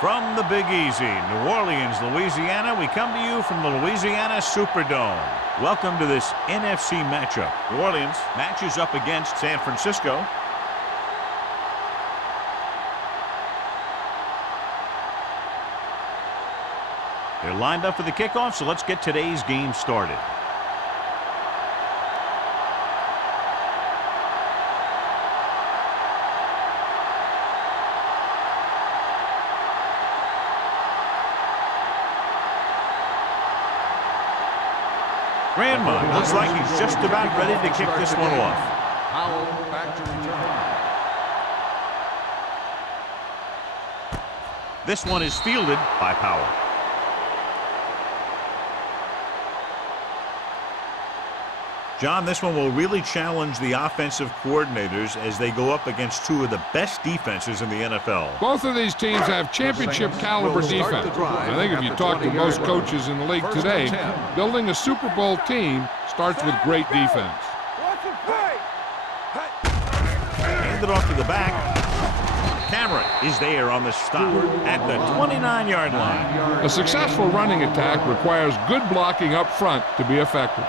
From the Big Easy, New Orleans, Louisiana, we come to you from the Louisiana Superdome. Welcome to this NFC matchup. New Orleans matches up against San Francisco. They're lined up for the kickoff, so let's get today's game started. Grandma looks like he's just about ready to kick this one off. Howell back to return. This one is fielded by Powell. John, this one will really challenge the offensive coordinators as they go up against two of the best defenses in the NFL. Both of these teams have championship caliber defense. I think if you talk to most coaches in the league today, building a Super Bowl team starts with great defense. Handed off to the back. Cameron is there on the stop at the 29-yard line. A successful running attack requires good blocking up front to be effective.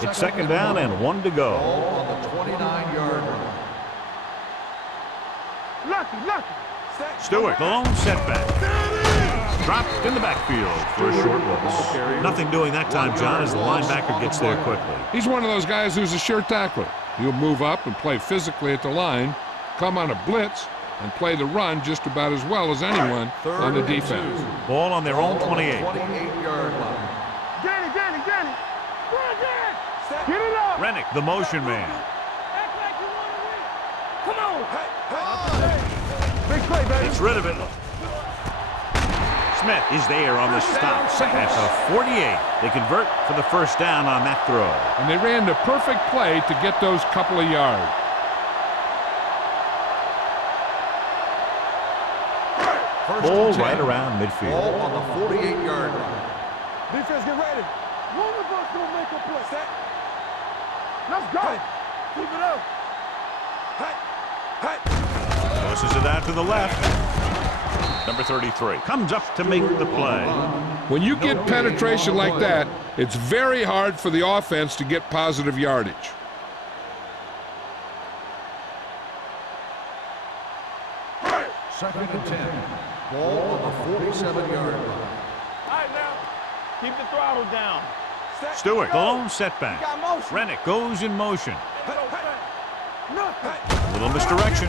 It's second down and 1 to go. On the 29-yard line. Stewart, the lone setback. Dropped in the backfield for a short loss. Nothing doing that time, John, as the linebacker gets there quickly. He's one of those guys who's a sure tackler. He'll move up and play physically at the line, come on a blitz, and play the run just about as well as anyone on the defense. Ball on their own 28. 28-yard line. Get it up! Rennick, the motion man. Act like you want to win. Come on! Big play, baby. Gets rid of it. Smith is there on the stop at the 48. They convert for the first down on that throw. And they ran the perfect play to get those couple of yards. Ball right around midfield. Ball on the 48-yard line. Defense, get ready. One of us gonna make a play. Set. Let's go. Keep it up. Tosses it out to the left. Number 33 comes up to make the play. When you get penetration like that, it's very hard for the offense to get positive yardage. Second and 10. Ball on the 47-yard line. All right, now. Keep the throttle down. Stewart, the lone setback. Rennick goes in motion. Little misdirection.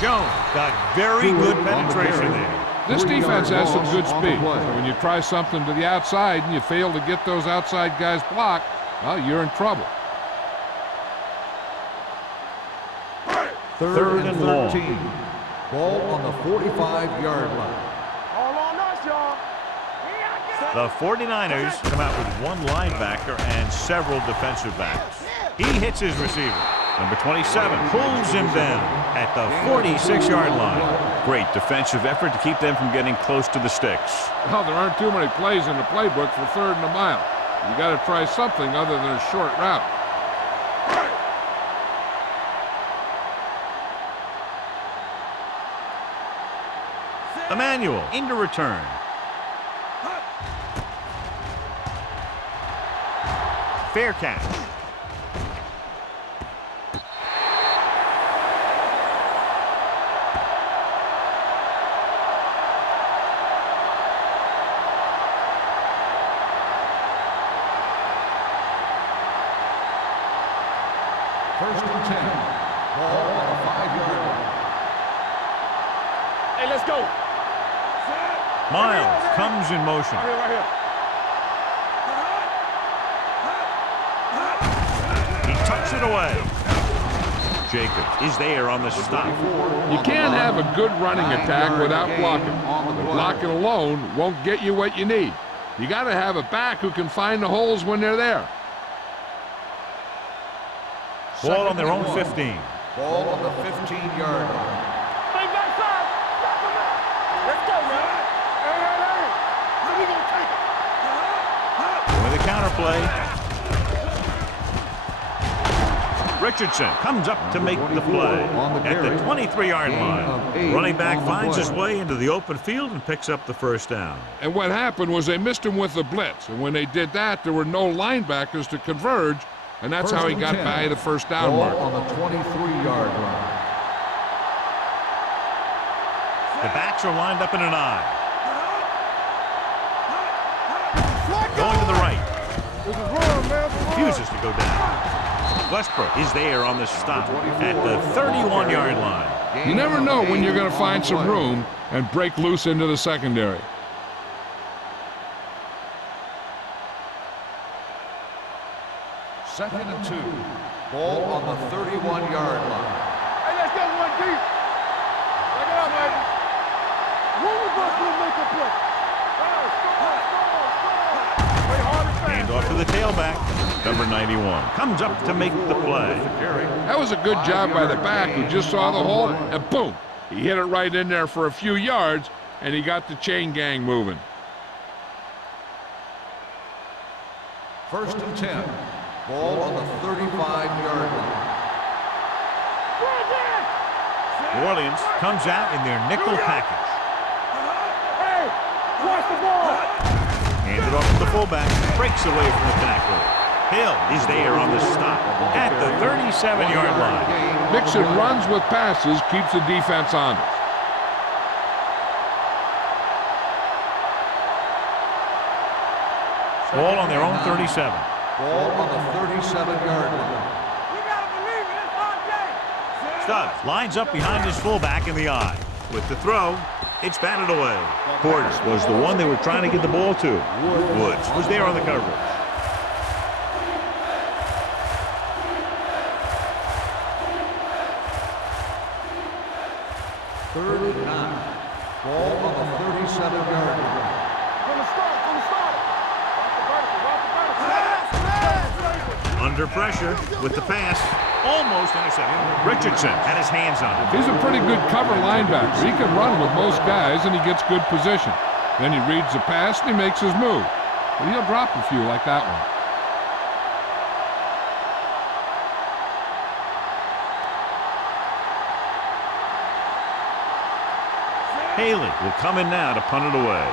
Jones got very good penetration there. This defense has some good speed. So when you try something to the outside and you fail to get those outside guys blocked, well, you're in trouble. Third and 13. Ball on the 45-yard line. All on us, y'all. The 49ers come out with one linebacker and several defensive backs. He hits his receiver. Number 27 pulls him down at the 46-yard line. Great defensive effort to keep them from getting close to the sticks. Well, there aren't too many plays in the playbook for third and a mile. You got to try something other than a short route. Emmanuel into return. Fair catch. First and 10. Ball on the 5-yard line. Hey, let's go. Miles comes in motion. Right here. He tucks it away. Jacobs is there on the stop. You can't have a good running attack without blocking. But blocking alone won't get you what you need. You got to have a back who can find the holes when they're there. Ball on their own 15. Ball on the 15-yard line. Hey, backside. Let's go, man. Hey. How we gonna take it? With a counter play. Richardson comes up to make the play at the 23-yard line. Running back finds his way into the open field and picks up the first down. And what happened was they missed him with the blitz. And when they did that, there were no linebackers to converge. And that's how he got by the first down mark. On the 23-yard line. The backs are lined up in an I. Going to the right. Refuses to go down. Westbrook is there on the stop at the 31-yard line. You never know when you're going to find some room and break loose into the secondary. Second and 2. Ball on the 31-yard line. Hey, let's get one deep. Check it out, baby. One of us will make a play. Play hard and fast. Hand off to the tailback. Number 91 comes up to make the play. That was a good job by the back who just saw the hole, and boom, he hit it right in there for a few yards, and he got the chain gang moving. First and 10. Ball on the 35-yard line. New Orleans comes out in their nickel package. Hey, watch the ball. Handed off to the fullback. Breaks away from the tackler. Hill is there on the stop at the 37-yard line. Mixing runs with passes keeps the defense honest. Ball on their own 37. Ball on the 37-yard line. You gotta believe it. It's our day. Stubbs lines up behind his fullback in the I. With the throw, it's batted away. Portis was the one they were trying to get the ball to. Woods was there on the coverage. Third and 9. Ball on the 37-yard line. From the start. Under pressure with the pass. Almost intercepted. Richardson had his hands on it. He's a pretty good cover linebacker. He can run with most guys, and he gets good position. Then he reads the pass, and he makes his move. But he'll drop a few like that one. Haley will come in now to punt it away.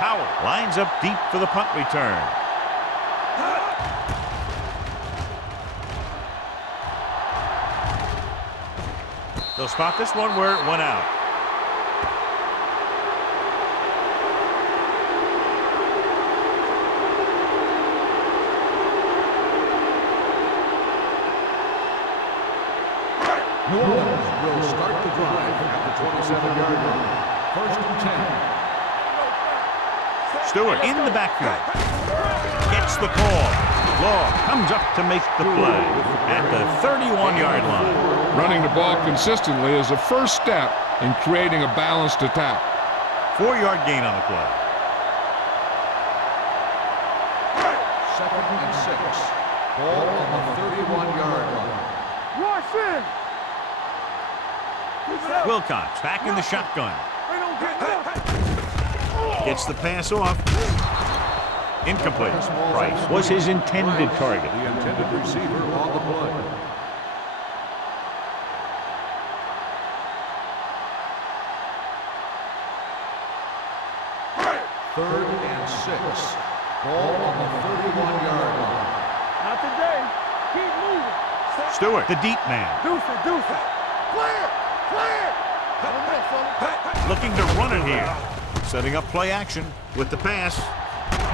Howell lines up deep for the punt return. They'll spot this one where it went out. New Orleans will start the drive at the 27-yard line. First and 10. Stewart in the backfield. Gets the call. Law comes up to make the play at the 31-yard line. Running the ball consistently is the first step in creating a balanced attack. 4-yard gain on the play. Second and 6. Ball on the 31-yard line. Rush in. Wilcox back in the shotgun. They don't get nothing. Gets the pass off. Incomplete. Price was his intended target. The intended receiver on the play. Third and 6. Ball on the 31-yard line. Not today. Keep moving. Stewart, the deep man. Deuce it. Clear. Looking to run it here. Setting up play action with the pass.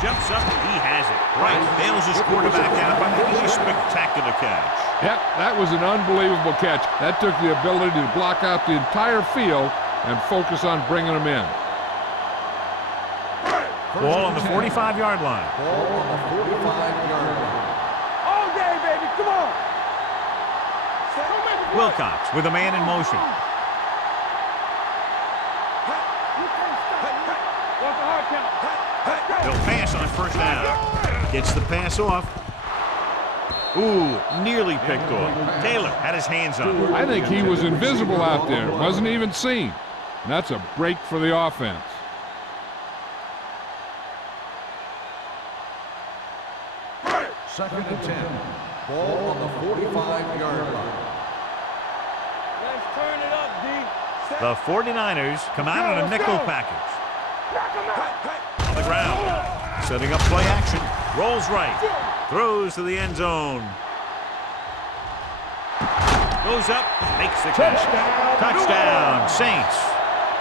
Jumps up. He has it. Right. Bails his quarterback out by making a spectacular catch. Yep, that was an unbelievable catch. That took the ability to block out the entire field and focus on bringing them in. Ball on the 45-yard line. Ball on the 45-yard line. All day, baby. Come on. Wilcox with a man in motion. They'll pass on first down. Gets the pass off. Ooh, nearly picked off. Taylor had his hands on it. I think he was invisible out there. Wasn't even seen. And that's a break for the offense. Second and 10. Ball on the 45-yard line. Let's turn it up, D. The 49ers come out in a nickel package. Knock him out. On the ground. Setting up play action. Rolls right. Throws to the end zone. Goes up. Makes the catch. Touchdown, Saints.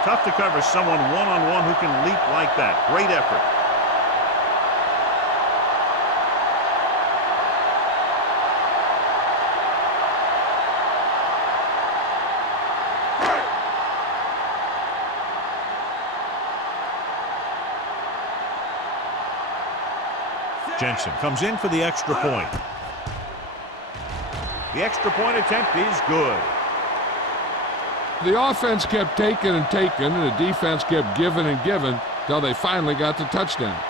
Tough to cover someone one-on-one who can leap like that. Great effort. Jensen comes in for the extra point. The extra point attempt is good. The offense kept taking and taking, and the defense kept giving and giving till they finally got the touchdown.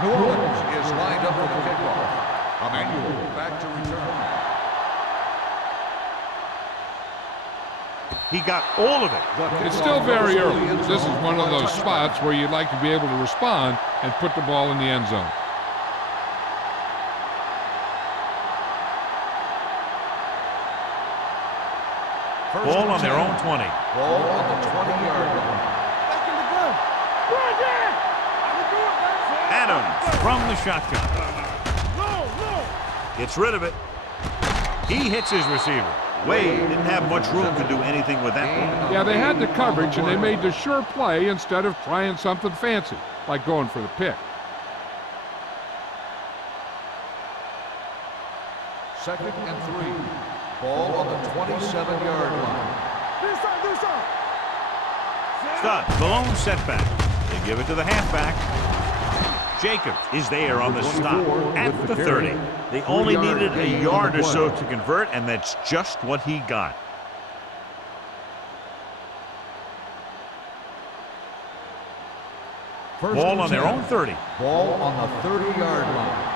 New Orleans is lined up for the kickoff. Emmanuel back to return. He got all of it. It's still very early. This is one of those spots where you'd like to be able to respond and put the ball in the end zone. Ball on their own 20. Ball on the 20-yard line. Back in the gun. Run there. I can do it, man. Adams from the shotgun. Gets rid of it. He hits his receiver. Wade didn't have much room to do anything with that one. Yeah, they had the coverage, and they made the sure play instead of trying something fancy, like going for the pick. Second and 3. Ball on the 27-yard line. Studs, Malone setback. They give it to the halfback. Jacobs is there on the stop at the 30. They only needed a yard or so to convert, and that's just what he got. Ball on their own 30. Ball on the 30-yard line.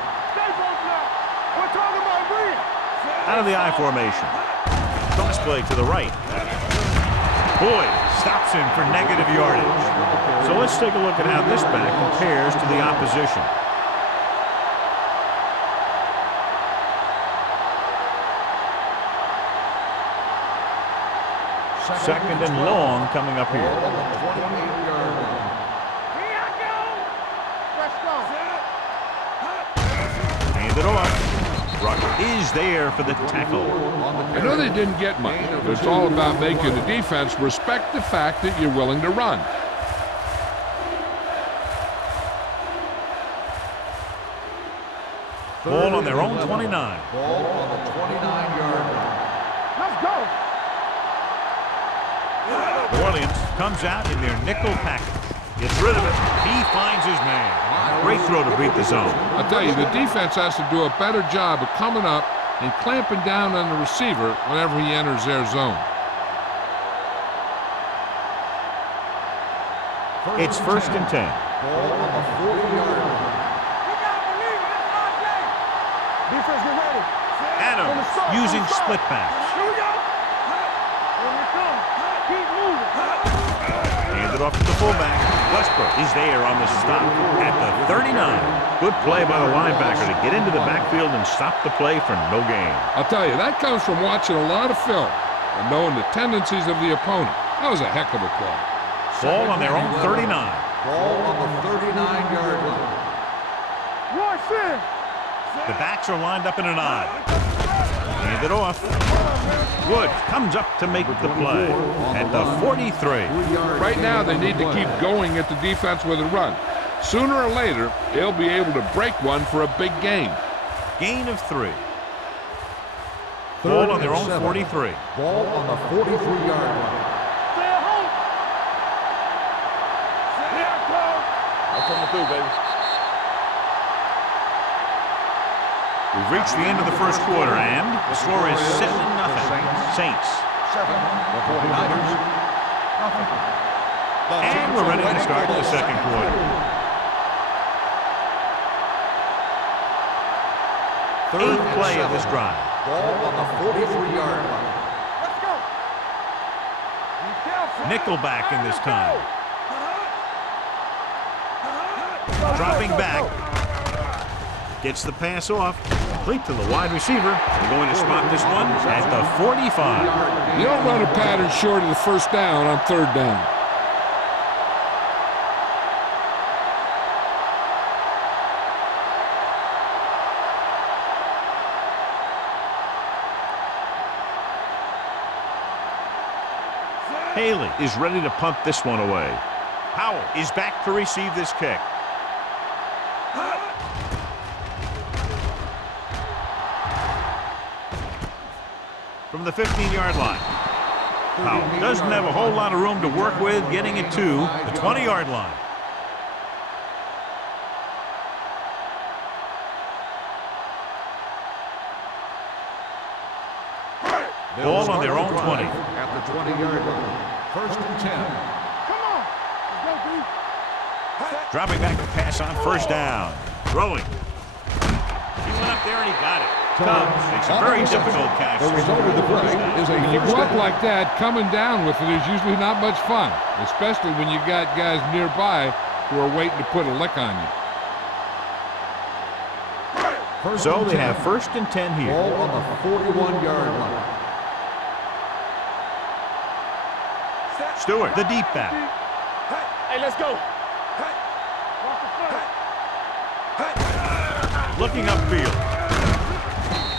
Out of the I formation. Cross play to the right. Boyd stops him for negative yardage. So let's take a look at how this back compares to the opposition. Second and long coming up here. Ball on the 28-yard line. Hand it off. Rucker is there for the tackle. I know they didn't get much, but it's all about making the defense respect the fact that you're willing to run. Ball on their own 29. Ball on the 29-yard line. Let's go. New Orleans comes out in their nickel package. Gets rid of it. He finds his man. Great throw to beat the zone. I'll tell you, the defense has to do a better job of coming up and clamping down on the receiver whenever he enters their zone. It's first and 10. Ball on the 40-yard line. Defense, get ready. Adams using split backs. Here we go. Here we come. Keep moving. Hand it off to the fullback. Westbrook is there on the stop at the 39. Good play by the linebacker to get into the backfield and stop the play for no gain. I'll tell you, that comes from watching a lot of film and knowing the tendencies of the opponent. That was a heck of a play. Ball on their own 39. Ball on the 39-yard line. Watch in. The backs are lined up in an I. Hand it off. Wood comes up to make the play at the 43. Right now, they need to keep going at the defense with a run. Sooner or later, they'll be able to break one for a big gain. Gain of 3. Ball on their own 43. Ball on the 43-yard line. Stay at home. Here I come. I'm coming through, baby. We've reached the end of the first quarter, and the score is 7-0. Saints. 7. The 49ers. And we're ready to start the second quarter. Eighth play of this drive. Ball on the 43-yard line. Let's go. Be careful. Nickelback in this time. Dropping back. Gets the pass off. Complete to the wide receiver. They're going to spot this one at the 45. You don't run a pattern short of the first down on third down. Haley is ready to punt this one away. Howell is back to receive this kick. From the 15-yard line. Howell doesn't have a whole lot of room to work with, getting it to the 20-yard line. Ball on their own 20. At the 20-yard line. First and 10. Come on. Let's go, D. Dropping back to pass on first down. Throwing. He went up there and he got it. Tubbs makes a very difficult catch. The result of the play is a When you first go up down. like that, coming down with it is usually not much fun, especially when you got guys nearby who are waiting to put a lick on you. So they have first and 10 here. Ball on the 41-yard line. Stewart, the deep back. Hey, let's go. Watch the foot. Looking upfield.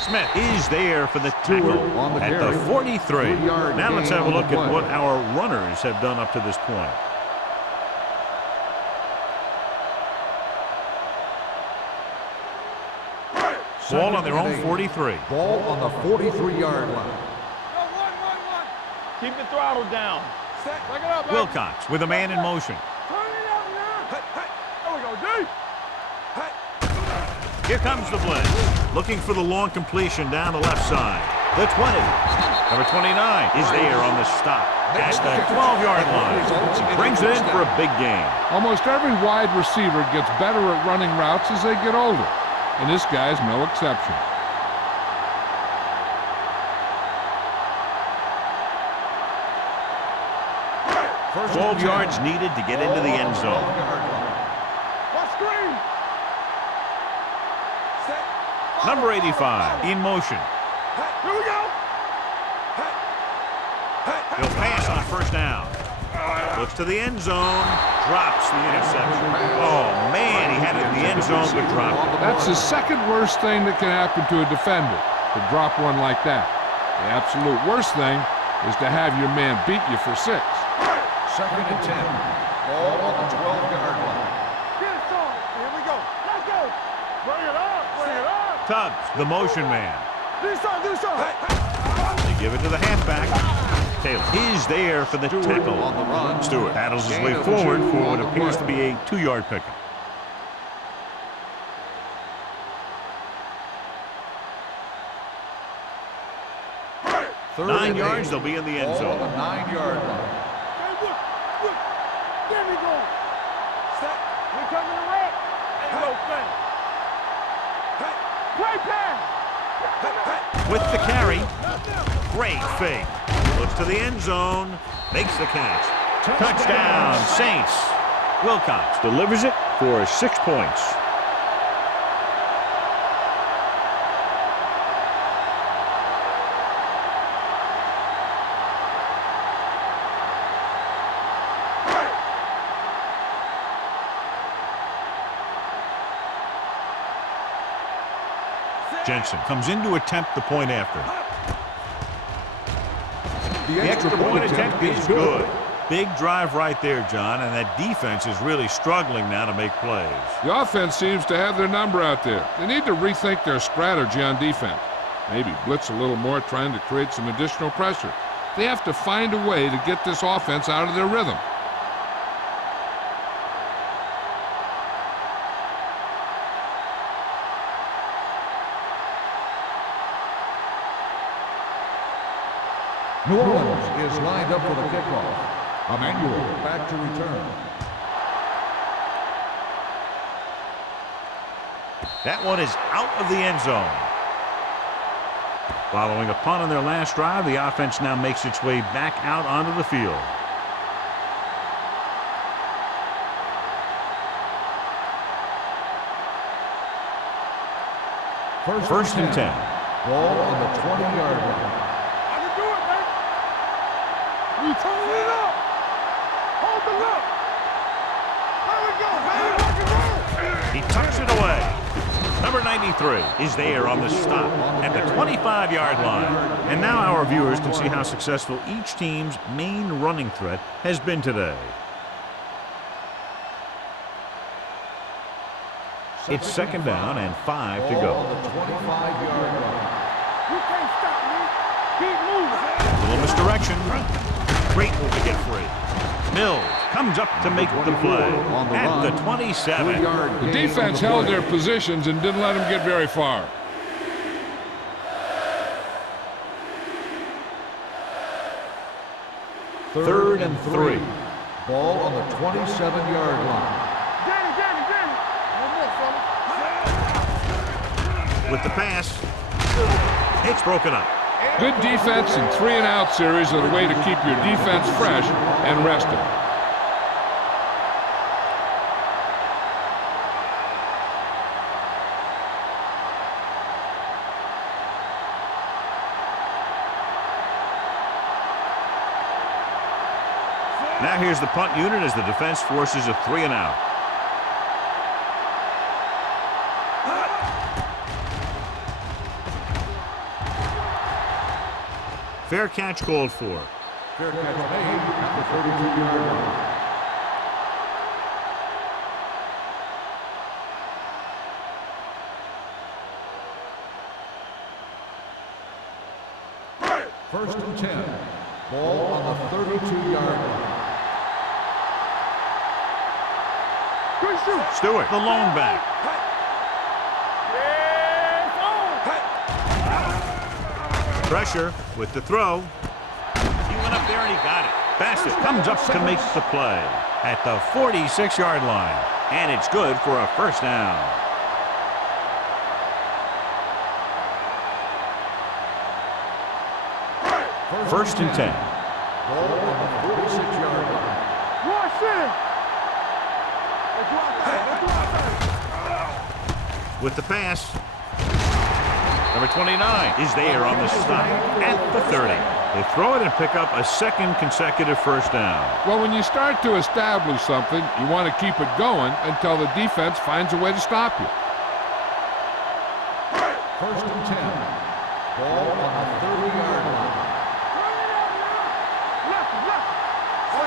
Smith is there for the tackle on the at carry. the 43. 3-yard Now let's gain have a on the look at play. what our runners have done up to this point. Ball on their own 43. Ball on the 43-yard line. Go, one. Keep the throttle down. Set. Take it up, man. Wilcox with a man in motion. Turn it up now. There we go, D. Here comes the blitz. Looking for the long completion down the left side. The 20. Number 29 is there on the stop at the 12-yard line. Brings it in for a big gain. Almost every wide receiver gets better at running routes as they get older, and this guy's no exception. First 12 and 10. yards needed to get into the end zone. 12-yard line. Watch screen. Set. Number 85 in motion. Here we go. He'll pass on first down. Looks to the end zone. Drops the interception. Oh, man, he had it in the end zone but dropped it. That's the second worst thing that can happen to a defender, to drop one like that. The absolute worst thing is to have your man beat you for 6. Second and 10. Ball on the 12-yard line. Get it, son. Here we go. Let's go. Bring it up. Bring it up. Tubbs, the motion man. Do something. They give it to the halfback. Taylor is there for the tackle. On the run. Stewart paddles his way forward for what appears to be a 2-yard pickup. Third 9 and yards, 8. they'll be in the end Ball on zone. the 9-yard line. Hey, look. There we go. Set. We're coming to red. There you go, Finn. Play pass. With the carry, great fake. Looks to the end zone, makes the catch. Touchdown, Saints. Wilcox delivers it for 6 points. Jensen comes in to attempt the point after. The extra point attempt is good. Big drive right there, John, and that defense is really struggling now to make plays. The offense seems to have their number out there. They need to rethink their strategy on defense. Maybe blitz a little more, trying to create some additional pressure. They have to find a way to get this offense out of their rhythm. New Orleans is lined up for the kickoff. Emmanuel back to return. That one is out of the end zone. Following a punt on their last drive, the offense now makes its way back out onto the field. First and 10. Ball on the 20-yard line. I can do it, man. We turning it up. Hold the look. There we go, baby. Rock and roll. He tucks it away. Number 93 is there on the stop at the 25-yard line. And now our viewers can see how successful each team's main running threat has been today. It's second down and 5 to go. Ball on the 25-yard line. You can't stop me. Keep moving. A little misdirection. Great move to get free. Mills comes up to make the play at the 27. The defense held their positions and didn't let them get very far. Third and 3. Ball on the 27-yard line. Danny. One more, fella. With the pass, it's broken up. Good defense and 3-and-out series are the way to keep your defense fresh and rested. Now here's the punt unit as the defense forces a 3-and-out. Fair catch called for. Fair catch made at the 32-yard line. First and 10. Ball on the 32-yard line. Good shoot. Stewart, the lone back. Pressure with the throw. He went up there and he got it. Bassett comes up to make the play at the 46-yard line. And it's good for a first down. First and 10. Ball on the 46-yard line. Rush in. With the pass. Number 29 is there on the stop at the 30. They throw it and pick up a second consecutive first down. Well, when you start to establish something, you want to keep it going until the defense finds a way to stop you. First and 10. Ball on the 30-yard line.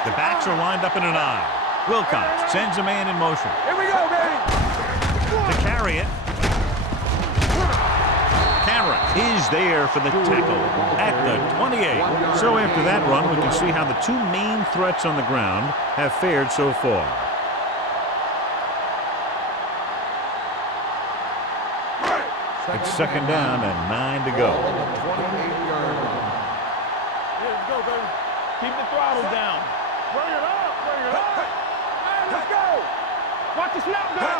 The backs are lined up in an I. Wilcox sends a man in motion. Here we go, baby. To carry it. Cameron is there for the tackle at the 28. So after that run, we can see how the two main threats on the ground have fared so far. It's second down and 9 to go. On the 28-yard line. Let's go, baby. Keep the throttle down. Bring it up. Hey, let's go. Watch the snap down.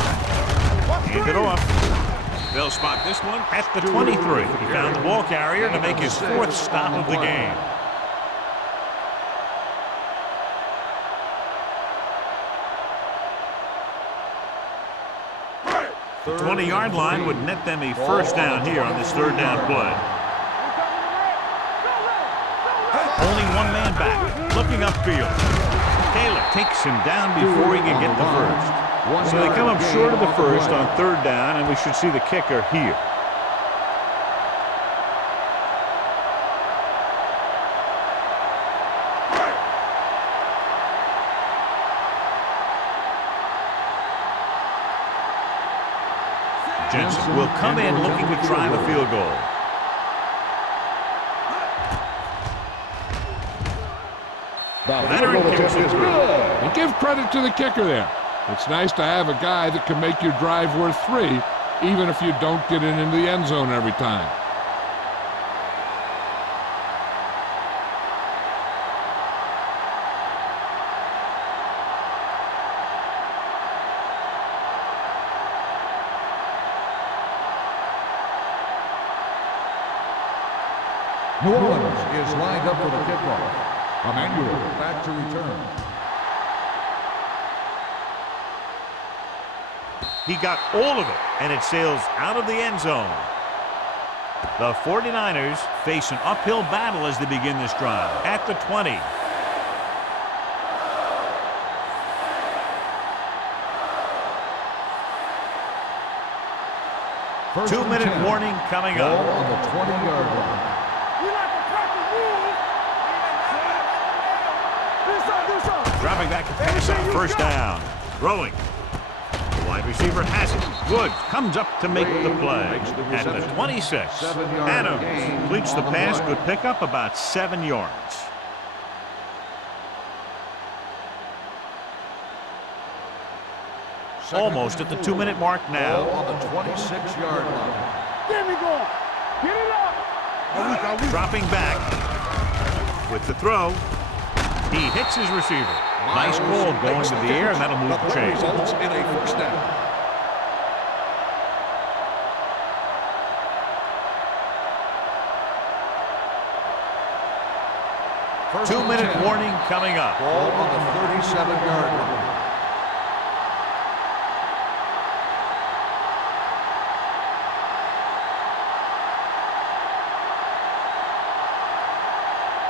Watch Hand it off. They'll spot this one at the 23. He found the ball carrier to make his fourth stop of the game. The 20-yard line would net them a first down here on this third down play. Only one man back, looking upfield. Taylor takes him down before he can get the first. So they come up short of the first on third down, and we should see the kicker here. Jensen will come in looking to drive a field goal. Veteran kicks it through. And give credit to the kicker there. It's nice to have a guy that can make your drive worth 3, even if you don't get it into the end zone every time. New Orleans is lined up for the kickoff. Emmanuel back to return. He got all of it, and it sails out of the end zone. The 49ers face an uphill battle as they begin this drive at the 20. First 2-minute 10. warning coming Ball up. on the 20-yard line. You like to practice rules? Do something. Dropping back to pass on first down. Throwing. The wide receiver has it. Woods comes up to make the play at the 26. Adams completes the pass. Good pickup, about 7 yards. Almost at the 2-minute mark now. Ball on the 26-yard line. There we go. Get it up. Dropping back with the throw. He hits his receiver. Nice ball going to the air, and that'll move the chain. Results in a first down. First 2-minute 10. warning coming up. Ball on the 37-yard line.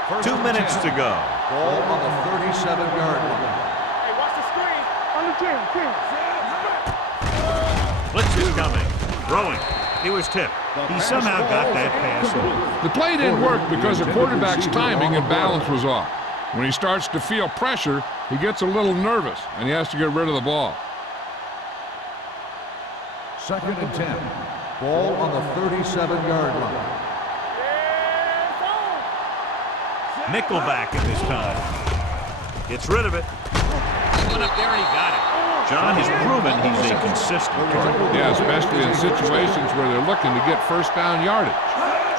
First 2 minutes 10. to go. Ball on the 37-yard line. Hey, watch the screen. On the 10. Blitz is coming. Throwing. He was tipped. He somehow got that pass off. The play didn't work because the quarterback's timing and balance was off. When he starts to feel pressure, he gets a little nervous, and he has to get rid of the ball. Second and 10. Ball on the 37-yard line. Nickelback at this time. Gets rid of it. Went up there and he got it. John has proven he's a consistent target. Yeah, especially in situations where they're looking to get first down yardage.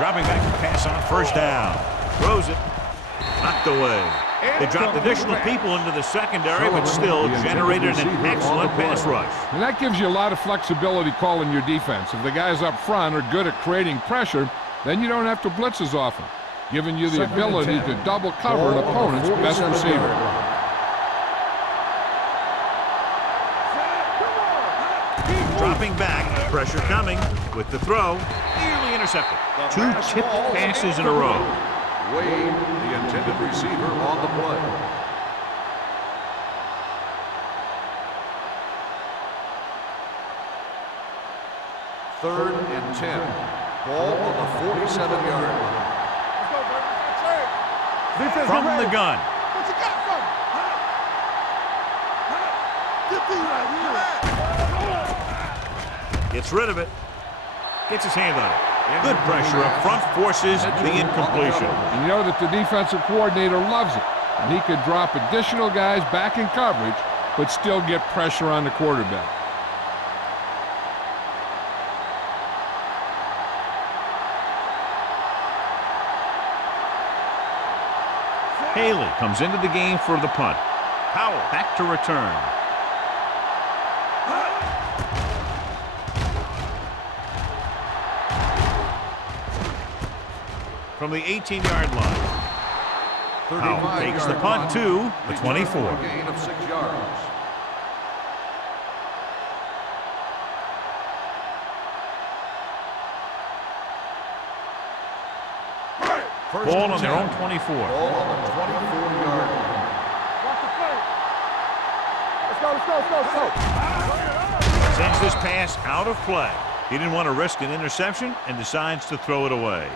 Dropping back to pass on first down. Throws it. Knocked away. They dropped additional people into the secondary, but still generated an excellent pass rush. And that gives you a lot of flexibility calling your defense. If the guys up front are good at creating pressure, then you don't have to blitz as often, giving you the ability to double cover an opponent's best receiver. Dropping back, pressure coming with the throw, nearly intercepted. 2 tipped passes in a row. Wade, the intended receiver, on the play. Third and 10. Ball on the 47-yard line. From the gun. What you got from him? Get these right here. Gets rid of it. Gets his hand on it. Good pressure up front, forces the incompletion. And you know that the defensive coordinator loves it. And he could drop additional guys back in coverage, but still get pressure on the quarterback. Haley comes into the game for the punt. Powell back to return. From the 18-yard line. Powell takes the punt to the 24. A gain of 6 yards. Ball on their own 24. Ball on the 24-yard line. Watch the play. Let's go. Sends this pass out of play. He didn't want to risk an interception and decides to throw it away.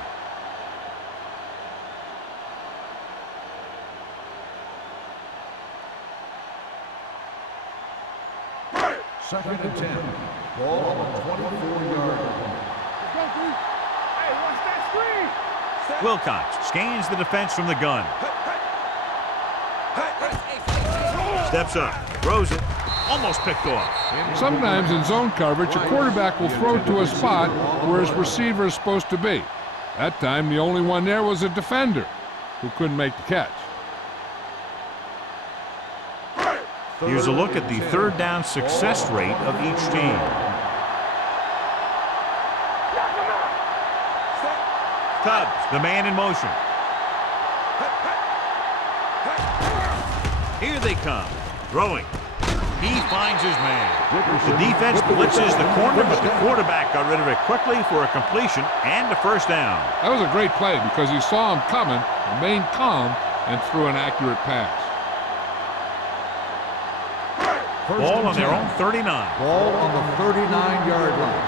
Second and 10. Ball on the 24-yard line. Hey, watch that screen. Wilcox scans the defense from the gun. Steps up, throws it, almost picked off. Sometimes in zone coverage, a quarterback will throw to a spot where his receiver is supposed to be. That time, the only one there was a defender who couldn't make the catch. Here's a look at the third down success rate of each team. Cubs, the man in motion. Here they come. Throwing. He finds his man. The defense blitzes the corner, but the quarterback got rid of it quickly for a completion and a first down. That was a great play because he saw him coming, remained calm, and threw an accurate pass. Ball on their own 39. Ball on the 39-yard line.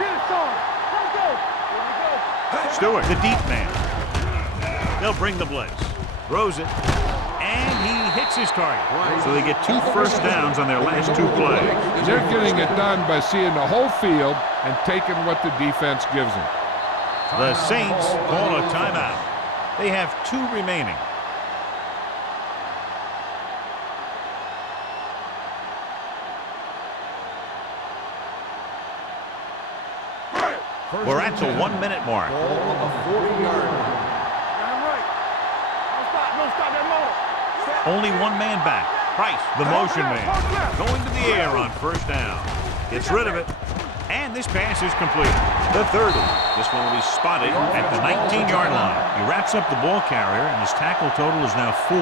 Get it, Sean. Let's go. Here we go. Stewart, the deep man. They'll bring the blitz. Throws it. And he hits his target. So they get 2 first downs on their last 2 plays. They're getting it done by seeing the whole field and taking what the defense gives them. The Saints call a timeout. They have 2 remaining. We're at the 1-minute mark. Ball on the 40-yard line. I'm right. Don't stop that motor. Only 1 man back. Price, the motion man, going to the air on first down. Gets rid of it. And this pass is complete. The 30. This one will be spotted at the 19-yard line. He wraps up the ball carrier, and his tackle total is now 4.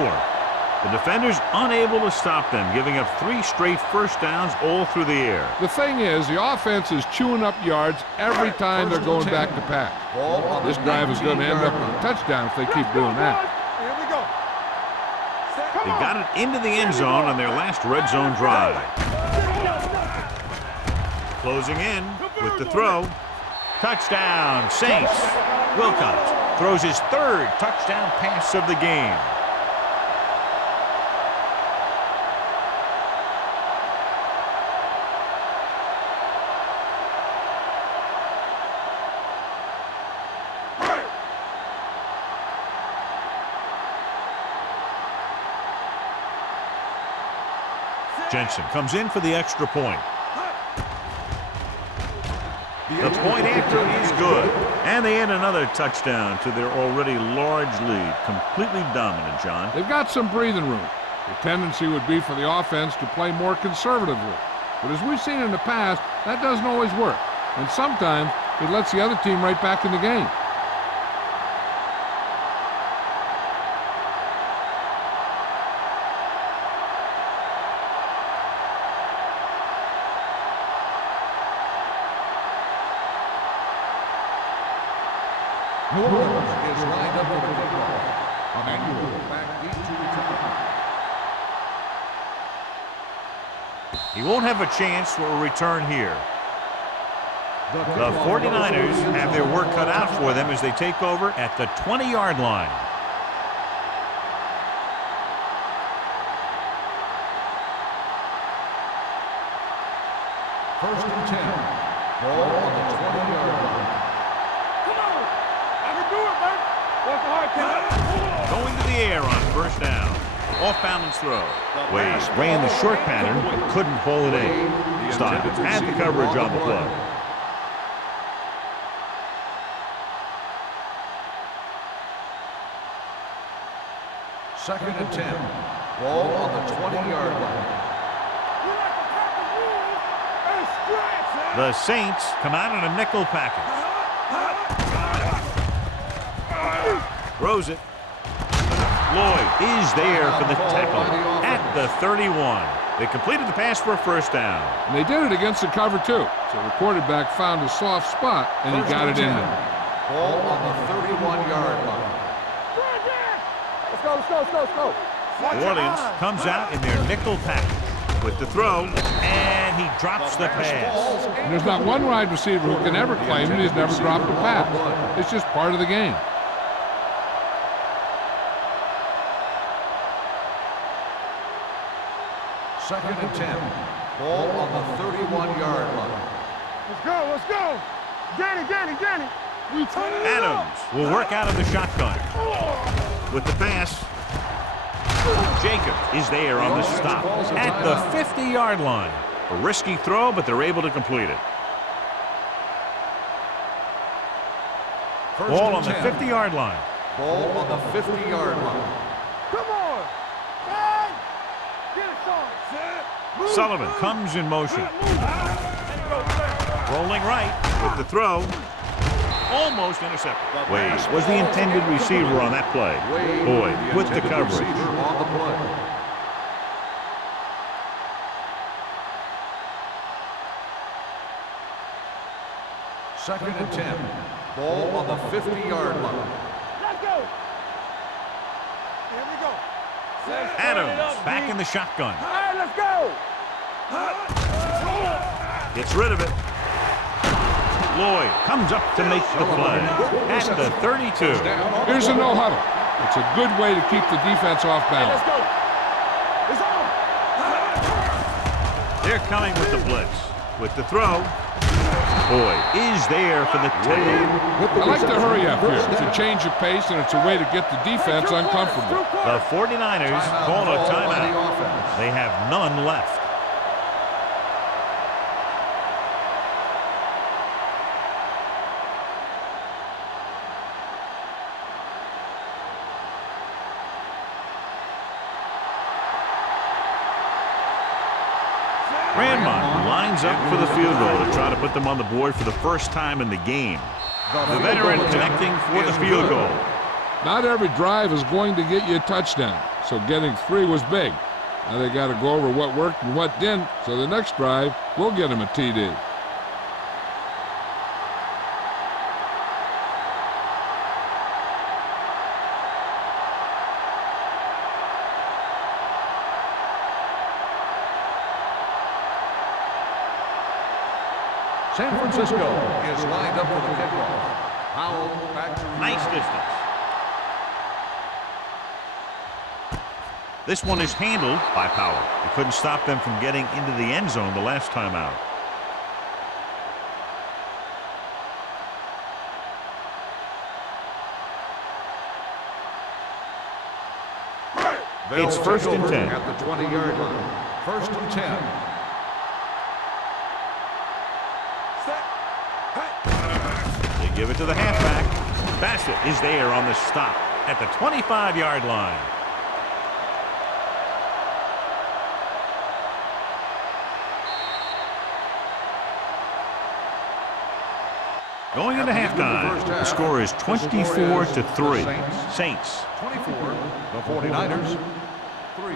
The defenders unable to stop them, giving up 3 straight first downs all through the air. The thing is, the offense is chewing up yards every time they're going back to pass. This drive is going to end up with a touchdown if they keep doing that. Here we go. They got it into the end zone on their last red zone drive. Closing in with the throw. Touchdown, Saints. Wilcox throws his 3rd touchdown pass of the game. Jensen comes in for the extra point. The point after is good. And they add another touchdown to their already large lead. Completely dominant, John. They've got some breathing room. The tendency would be for the offense to play more conservatively. But as we've seen in the past, that doesn't always work. And sometimes it lets the other team right back in the game. New Orleans is lined up for the kickoff. Emmanuel back deep to return. He won't have a chance for a return here. The 49ers have their work cut out for them as they take over at the 20-yard line. First and 10. Ball on the 20-yard line. Come on. I can do it, man. Work hard, kid. Going to the air on first down. Off balance throw. Ways ran the short pattern, but couldn't haul it in. Stockton had the coverage on the play. Second and 10. Ball on the 20-yard line. The Saints come out in a nickel package. Throws it. Lloyd is there for the tackle at the 31. They completed the pass for a first down. And they did it against the cover, too. So the quarterback found a soft spot, and he got it in there. Ball on the 31-yard line. Let's go, let's go, let's go, let's go. New Orleans comes out in their nickel package with the throw, and he drops the pass. And there's not one wide receiver who can ever claim that he's never dropped a pass. It's just part of the game. Second and 10. Ball on the 31-yard line. Let's go, let's go. Danny. Adams will work out of the shotgun. With the pass, Jacob is there on the stop at the 50-yard line. A risky throw, but they're able to complete it. Ball on the 50-yard line. Ball on the 50-yard line. Come on. Man. Get it, Sean. Sullivan comes in motion. Rolling right with the throw. almost intercepted. Wade was the intended receiver on that play. Boyd with the coverage. On the play. Second and 10. Ball on the 50-yard line. Let's go. Here we go. Adams back in the shotgun. All right, let's go. Gets rid of it. Lloyd comes up to make the play at the 32. Here's a no huddle. It's a good way to keep the defense off balance. Let's go. It's on. They're coming with the blitz. With the throw. Boyd is there for the tackle. I like to hurry up here. It's a change of pace, and it's a way to get the defense uncomfortable. The 49ers call a timeout. They have none left. Grandmont lines up for the field goal to try to put them on the board for the first time in the game. The veteran connecting for the field goal. Not every drive is going to get you a touchdown, so getting 3 was big. Now they got to go over what worked and what didn't, so the next drive will get them a TD. San Francisco is lined up for the kickoff. Howell back to Nice distance. This one is handled by Powell. He couldn't stop them from getting into the end zone the last time out. It's first and 10. At the 20-yard line. First and 10. They give it to the halfback. Bassett is there on the stop at the 25-yard line. Going into halftime, the score is 24-3. Saints. 24, the 49ers, 3.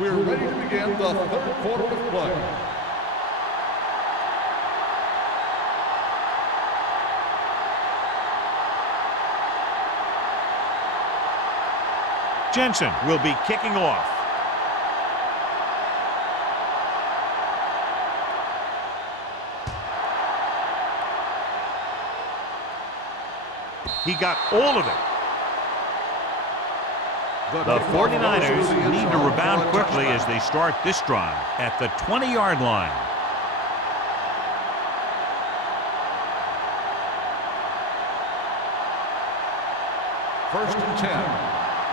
We're ready to begin the third quarter of play. Jensen will be kicking off. He got all of it. The 49ers need to rebound quickly as they start this drive at the 20-yard line. First and 10.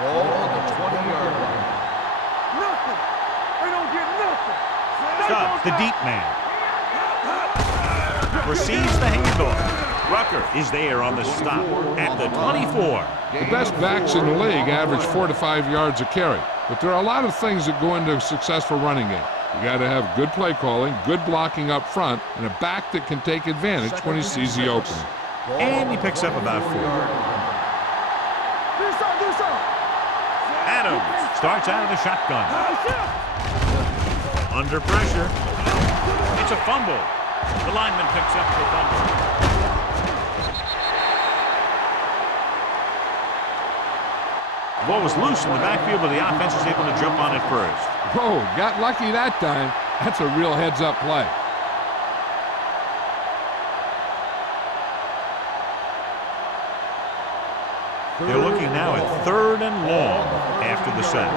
Ball on the 20-yard line. Nothing. We don't get nothing. Stubbs, the deep man. Receives the handoff. Rucker is there on the stop at the 24. The best backs in the league average 4 to 5 yards a carry, but there are a lot of things that go into a successful running game. You got to have good play calling, good blocking up front, and a back that can take advantage when he sees the opening. And he picks up about 4. Adams starts out of the shotgun. Under pressure. It's a fumble. The lineman picks up the fumble. The ball was loose in the backfield, but the offense was able to jump on it first. Whoa, got lucky that time. That's a real heads-up play. They're looking now at 3rd and long after the set.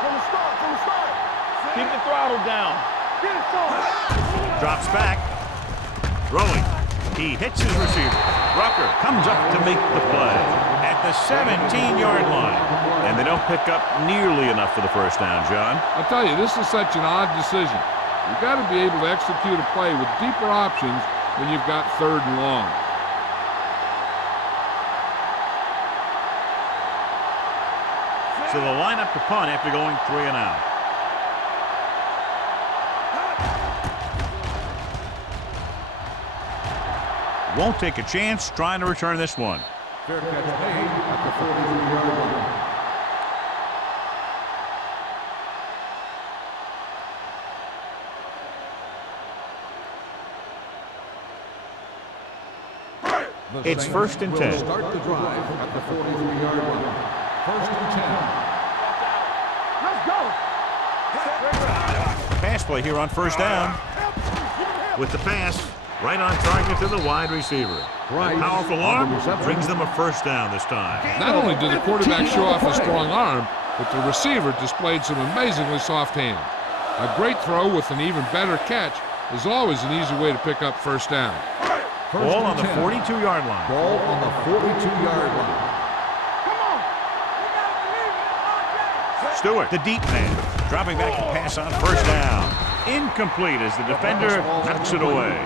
From the start. Keep the throttle down. Get it started. Drops back. Throwing. He hits his receiver. Rucker comes up to make the play at the 17-yard line. And they don't pick up nearly enough for the first down, John. I'll tell you, this is such an odd decision. You've got to be able to execute a play with deeper options when you've got 3rd and long. So they'll line up to punt after going 3 and out. won't take a chance trying to return this one. Fair catch made at the 43-yard line. It's first and 10. Start the drive at the 43-yard line. First and 10. Let's go. Pass play here on first down. With the pass, right on target to the wide receiver. Right. Powerful arm brings them a first down this time. Not only did the quarterback show off a strong arm, but the receiver displayed some amazingly soft hands. A great throw with an even better catch is always an easy way to pick up first down. Ball on the 42-yard line. Ball on the 42-yard line. Come on. Stewart, the deep man, dropping back to pass on first down. Incomplete as the defender knocks it away.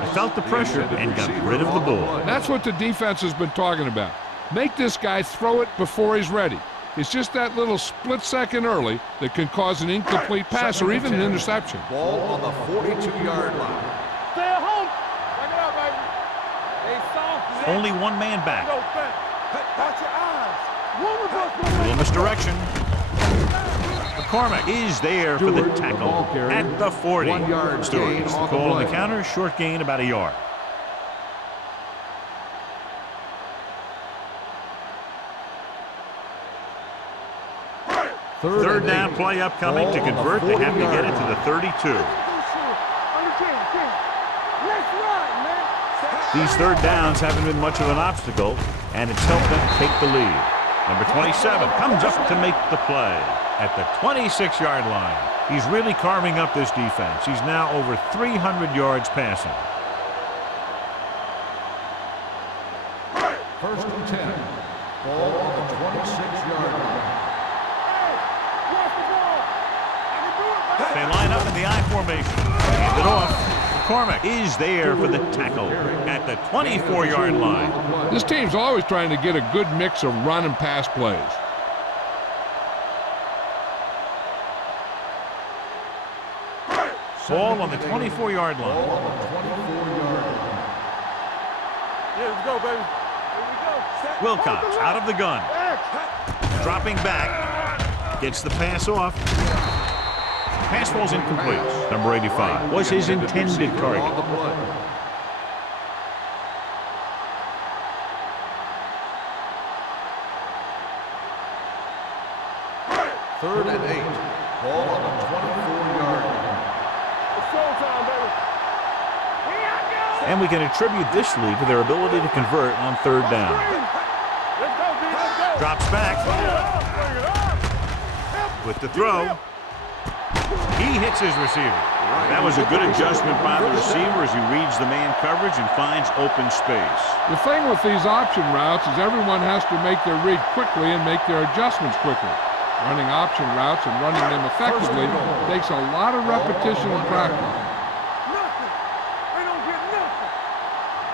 He felt the pressure and got rid of the ball. That's what the defense has been talking about. Make this guy throw it before he's ready. It's just that little split second early that can cause an incomplete pass or even an interception. Ball on the 42-yard line. Stay at home. Check it out, baby. They soft. Only one man back. Go back. Watch your eyes. A little misdirection. McCormick is there for the tackle at the 40. 1 yard Stewart gain gets the on the call on the play. counter, short gain about a yard. Third down play upcoming to convert. They have to get it to the 32. These third downs haven't been much of an obstacle, and it's helped them take the lead. Number 27 comes up to make the play at the 26-yard line. He's really carving up this defense. He's now over 300 yards passing. First and 10. Ball on the 26-yard line. They line up in the I formation. Hand it off. McCormick is there for the tackle at the 24-yard line. This team's always trying to get a good mix of run and pass plays. Ball on the 24-yard Ball line. on the 24-yard line. Yeah, let's go, baby. Here we go. Wilcox out of the gun. Dropping back. Gets the pass off. Pass falls incomplete. Number 85 was his intended On target. the play. Third and 8. Ball on the 24-yard line. It's showtime, baby. Here I go. And we can attribute this lead to their ability to convert on third down. Let's go, B. Let's go. Drops back Bring it up. Bring it up. with the throw. He hits his receiver. That was a good adjustment by the receiver as he reads the man coverage and finds open space. The thing with these option routes is everyone has to make their read quickly and make their adjustments quickly. Running option routes and running them effectively takes a lot of repetition and practice. Nothing. They don't get nothing.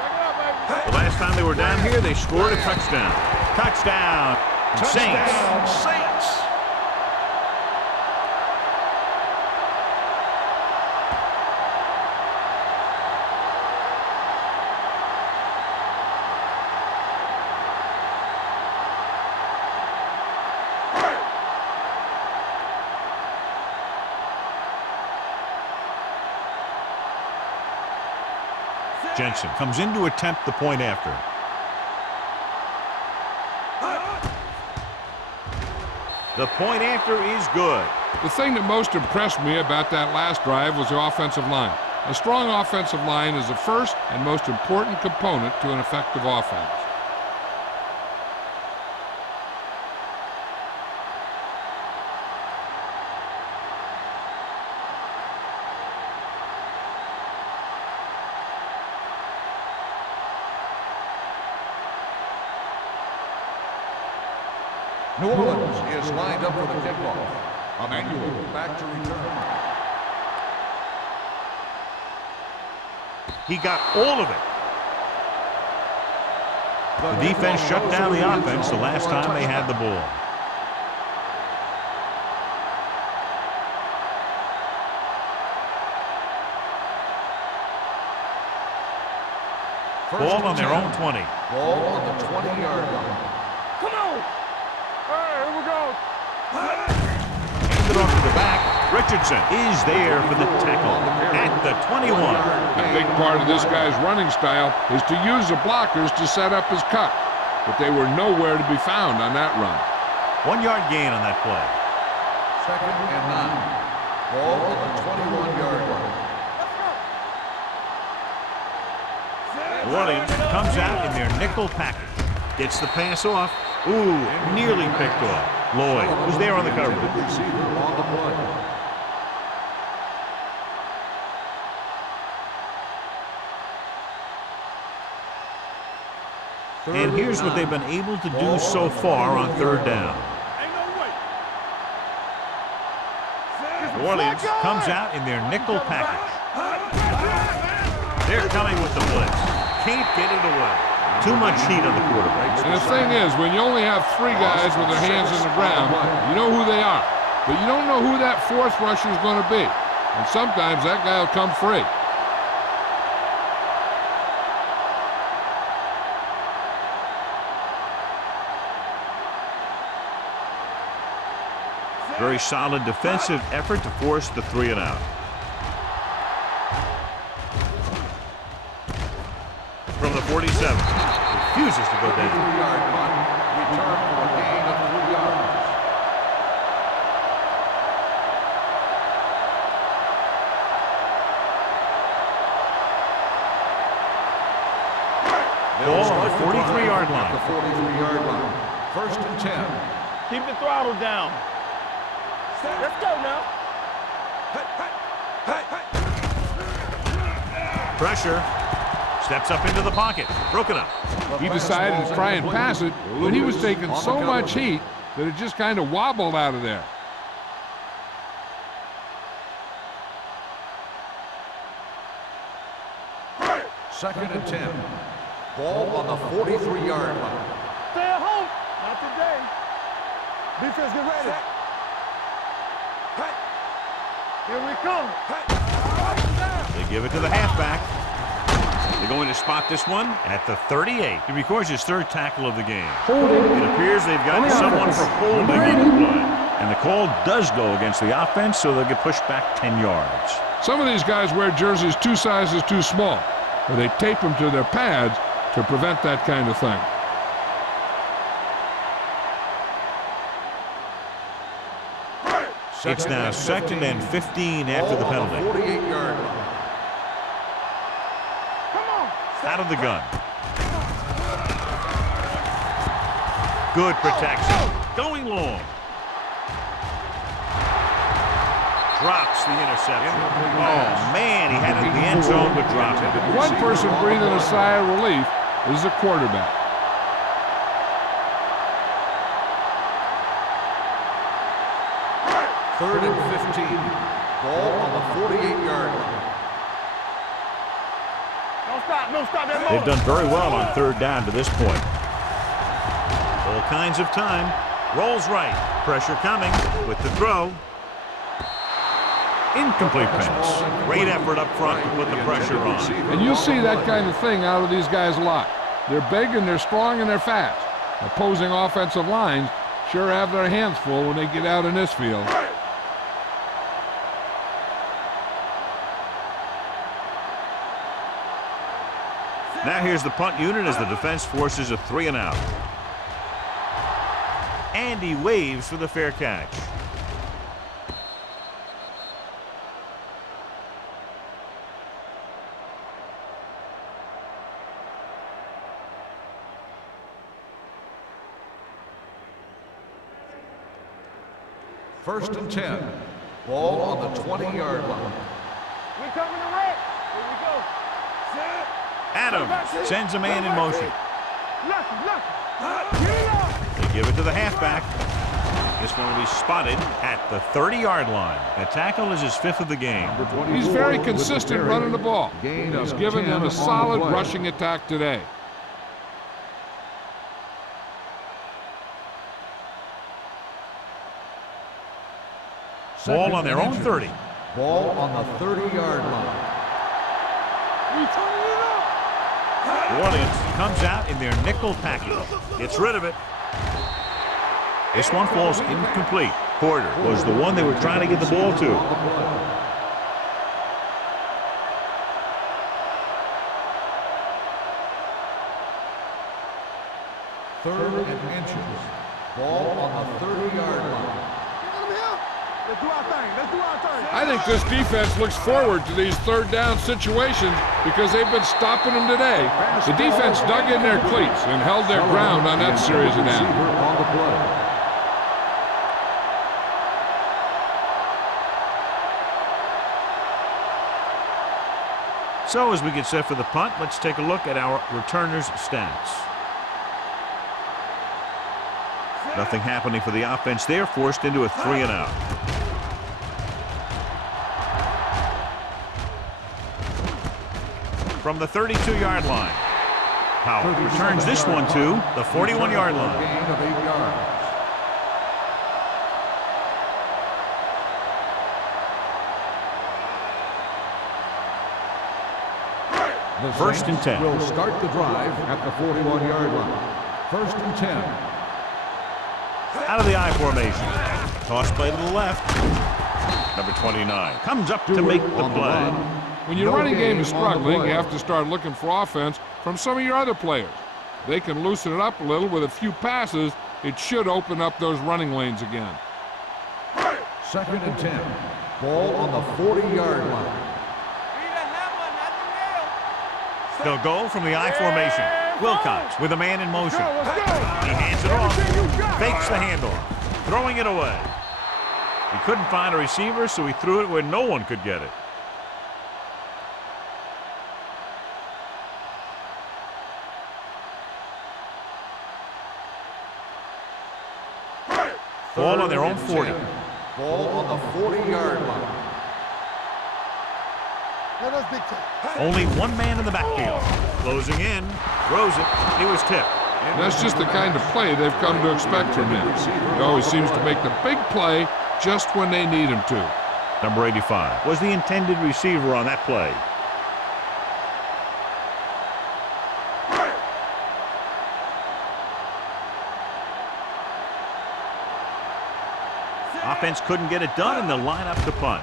Bring it up, baby. The last time they were down here, they scored a touchdown. Touchdown, Saints. Jensen comes in to attempt the point after. The point after is good. The thing that most impressed me about that last drive was the offensive line. A strong offensive line is the first and most important component to an effective offense. New Orleans is lined up for the kickoff. Emmanuel back to return. He got all of it. The defense shut down the offense the last time they had the ball. Ball on their own 20. Ball on the 20-yard line. Come on. All right, here we go. Handed off to the back. Richardson is there for the tackle at the 21. A big part of this guy's running style is to use the blockers to set up his cut, but they were nowhere to be found on that run. 1 yard gain on that play. 2nd and 9. Ball on the 21-yard line. New Orleans comes out in their nickel package. Gets the pass off. Ooh, nearly picked off. Lloyd was there on the coverage. Receiver on the play. And here's what they've been able to do so far on 3rd down. New Orleans comes out in their nickel package. They're coming with the blitz. Can't get it away. Too much heat on the quarterback. And the thing is, when you only have 3 guys with their hands in the ground, you know who they are. But you don't know who that 4th rusher is going to be. And sometimes that guy will come free. Very solid defensive effort to force the 3 and out. From the 47, refuses to go down. 3-yard punt. Return for a gain of 3 yards. Ball on the 43-yard line. The 43-yard line. 1st and 10. Keep the throttle down. Let's go now. Pressure. Steps up into the pocket. Broken up. He decided to try and pass it, but he was taking so much heat that it just kind of wobbled out of there. Second and 10. Ball on the 43-yard line. Stay at home. Not today. Defense, get ready. Here we come. They give it to the halfback. They're going to spot this one at the 38. He records his 3rd tackle of the game. It appears they've got someone for holding on the play. And the call does go against the offense, so they'll get pushed back 10 yards. Some of these guys wear jerseys 2 sizes too small, or they tape them to their pads to prevent that kind of thing. It's now 2nd and 15 after the penalty. 48-yard line. Out of the gun. Good protection. Going long. Drops the interception. Oh, man, he had it in the end zone, but dropped it. One person breathing a sigh of relief is the quarterback. Third and 15. Ball on the 48-yard line. Don't stop that motor. They've done very well on 3rd down to this point. All kinds of time. Rolls right. Pressure coming with the throw. Incomplete pass. Great effort up front to put the pressure on. And you'll see that kind of thing out of these guys a lot. They're big and they're strong and they're fast. Opposing offensive lines sure have their hands full when they get out in this field. Now here's the punt unit as the defense forces a 3 and out. And he waves for the fair catch. First and 10. Ball on the 20-yard line. We coming to wreck. Here we go. Set. Adams sends a man in motion. Lucky. Get it up. They give it to the halfback. This one will be spotted at the 30-yard line. The tackle is his 5th of the game. He's very consistent running the ball. He's given them a solid rushing attack today. Ball on their own 30. Ball on the 30-yard line. We turning it up. New Orleans comes out in their nickel package. Gets rid of it. This one falls incomplete. Porter was the one they were trying to get the ball to. Third and inches. Ball on the 30-yard line. Let's do our thing. Let's do our thing. I think this defense looks forward to these third down situations because they've been stopping them today. The defense dug in their cleats and held their ground on that series of downs. On the play. So as we get set for the punt, let's take a look at our returners' stats. Nothing happening for the offense there, forced into a 3-and-out. From the 32-yard line, Powell returns this one to the 41-yard line. Gain of 8 yards. The First and 10. Will start the drive at the 41-yard line. First and 10. Out of the I formation. Toss play to the left. Number 29 comes up to make the play. When your running game is struggling, you have to start looking for offense from some of your other players. They can loosen it up a little with a few passes. It should open up those running lanes again. Second and 10. Ball on the 40-yard line. They'll go from the I formation. Wilcox with a man in motion. He hands it off. Fakes the handoff. Throwing it away. He couldn't find a receiver, so he threw it where no one could get it. Ball on their own 40. Ball on the 40-yard line. Only one man in the backfield. Closing in. Throws it. He was tipped. That's just the kind of play they've come to expect from him. He always seems to make the big play just when they need him to. Number 85 was the intended receiver on that play. Offense couldn't get it done, and they'll line up to punt.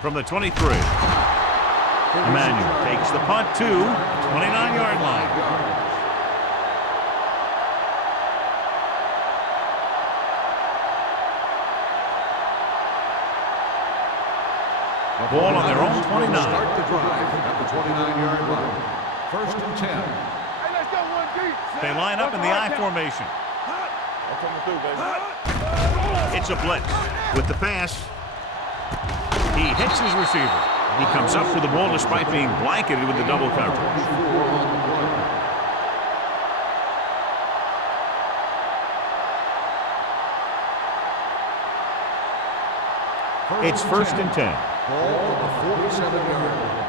From the 23. Emmanuel takes the punt to the 29-yard line. Ball on their own 29. Start the drive at the 29-yard line. First and 10. Hey, let's go one deep. They line up in the I formation. I'm coming through, baby. It's a blitz. With the pass, he hits his receiver. He comes up with the ball despite being blanketed with the double coverage. It's first and 10. Ball on the 47-yard line.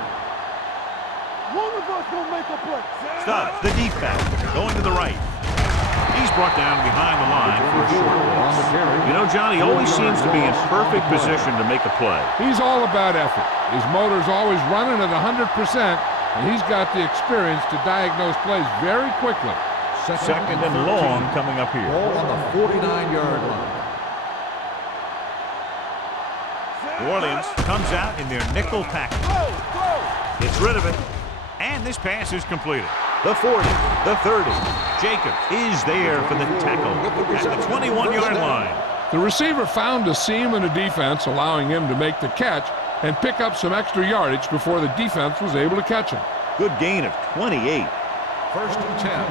One of us gonna make a play. Stubbs, the deep back, going to the right. He's brought down behind the line for a short loss. You know, John, he always seems to be in perfect position to make a play. He's all about effort. His motor's always running at 100%, and he's got the experience to diagnose plays very quickly. Second and long coming up here. Ball on the 49-yard line. New Orleans comes out in their nickel package. Gets rid of it, and this pass is completed. The 40, the 30. Jacobs is there for the tackle at the 21-yard line. The receiver found a seam in the defense, allowing him to make the catch and pick up some extra yardage before the defense was able to catch him. Good gain of 28. First and 10.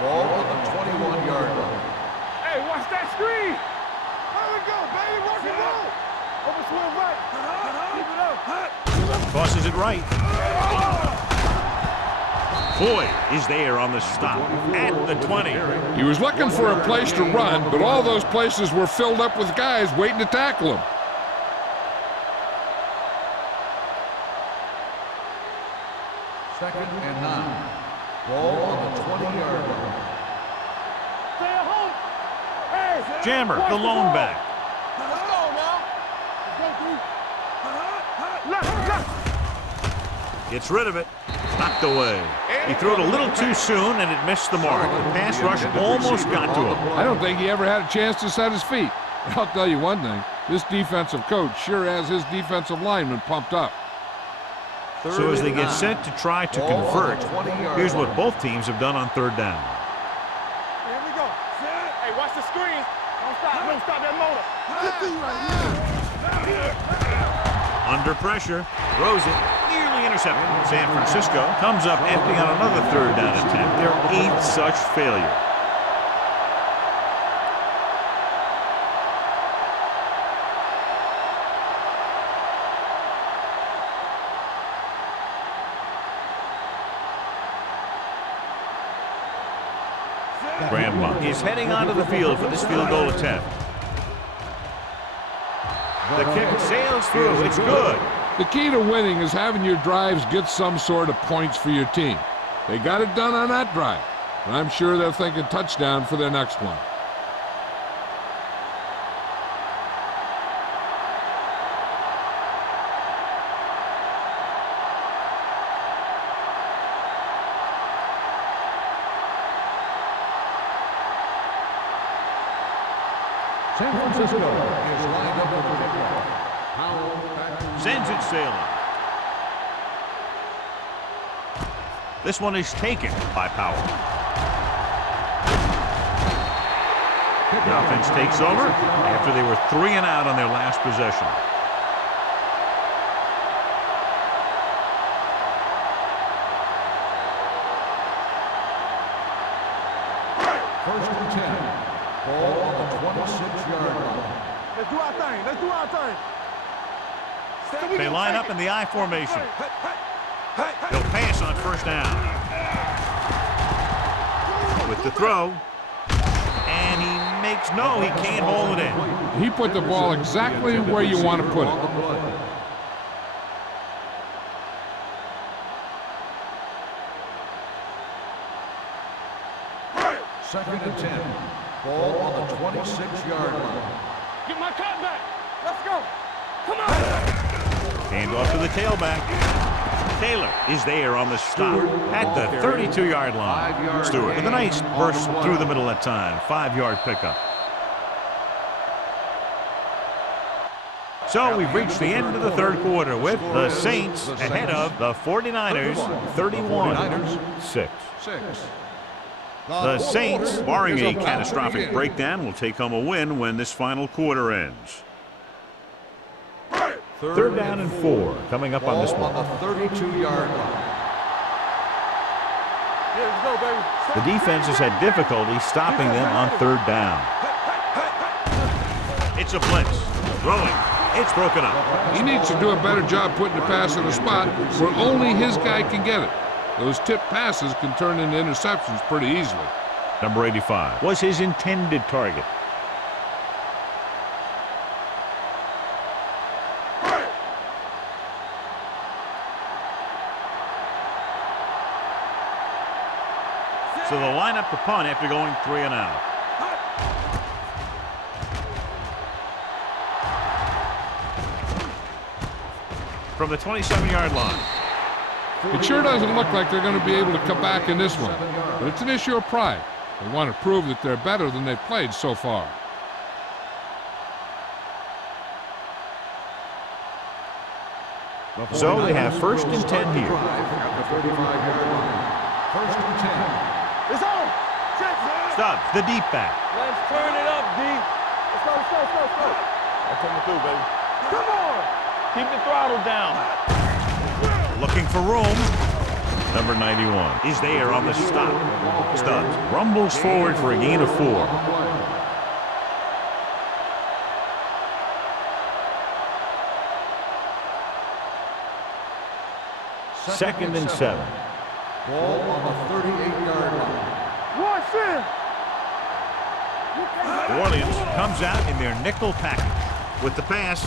Ball on the 21-yard line. Hey, watch that screen. There we go, baby. Rock and roll. Over swing right. Keep it up. Tosses it right. Floyd is there on the stop at the 20. He was looking for a place to run, but all those places were filled up with guys waiting to tackle him. Second and 9. Ball on the 20-yard line. Stay at home. Hey, Jammer, watch the lone ball. back. Let's go now. Let's go, Gets rid of it. Knocked away. He threw it a little too soon, and it missed the mark. The pass rush almost got to him. I don't think he ever had a chance to set his feet. I'll tell you one thing. This defensive coach sure has his defensive linemen pumped up. So as they get set to try to convert, here's what both teams have done on third down. Here we go. Hey, watch the screen. Don't stop that motor. Under pressure, throws it, nearly intercepted. San Francisco comes up empty on another third down attempt, their 8th such failure. Grandma is heading onto the field for this field goal attempt. The kick sails through. It's good. The key to winning is having your drives get some sort of points for your team. They got it done on that drive, and I'm sure they're thinking touchdown for their next one. San Francisco is lined up for the kickoff. Sends it sailing. This one is taken by Powell. The offense takes over after they were 3 and out on their last possession. First and 10. Ball on the 26-yard line. Let's do our thing. Let's do our thing. They line up in the I formation. They'll pass on first down. With the throw. And he makes no, he can't hold it in. He put the ball exactly where you want to put it. Second and 10. Ball on the 26-yard line. Get my cut back. Let's go. Come on. Hand off to the tailback. Taylor is there on the stop at the 32-yard line. Stewart with a nice burst through the middle that time. 5-yard pickup. So we've reached the end of the third quarter with the Saints ahead of the 49ers 31-6. The Saints, barring a catastrophic breakdown, will take home a win when this final quarter ends. Third down and 4 coming up on this one. On the 32-yard line. Let's go, baby. The defense has had difficulty stopping them on third down. It's a blitz. Throwing. It's broken up. He needs to do a better job putting the pass in a spot where only his guy can get it. Those tip passes can turn into interceptions pretty easily. Number 85 was his intended target. So they'll line up the punt after going 3 and out. From the 27-yard line. It sure doesn't look like they're going to be able to come back in this one, but it's an issue of pride. They want to prove that they're better than they've played so far. So they have first and 10 here. At the 35-yard line. First and 10. It's on. Stubbs, the deep back. Let's turn it up, D. Let's go, let's go, let's go, let's go. I'll take it through, baby. Come on. Keep the throttle down. Looking for room. Number 91 is there on the stop. Stubbs rumbles forward for a gain of 4. Second and 7. Ball on the 38-yard line. Watch it. New Orleans comes out in their nickel package. With the pass,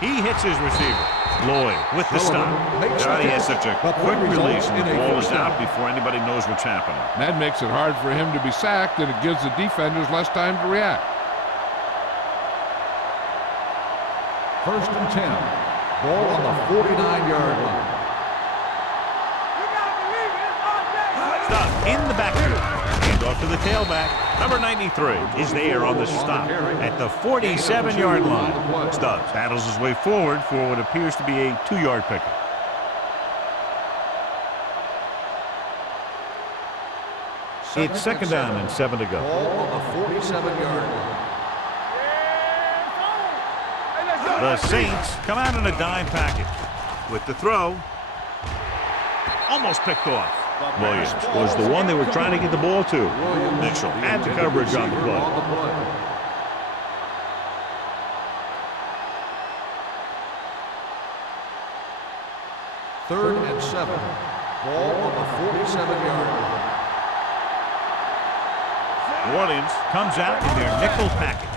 he hits his receiver. Lloyd with the stop. God, he has such a quick release, and the ball is out before anybody knows what's happening. That makes it hard for him to be sacked, and it gives the defenders less time to react. First and 10. Ball on the 49-yard line. Stop in the backfield. Hand off to the tailback. Number 93 is there on the stop at the 47-yard line. Stubbs battles his way forward for what appears to be a 2-yard pickup. It's second down and 7 to go. Ball on the 47-yard line. The Saints come out in a dime package. With the throw, almost picked off. Williams was the one they were trying to get the ball to. Mitchell had the coverage on the play. Third and 7. Ball on the 47-yard line. New Orleans comes out in their nickel package.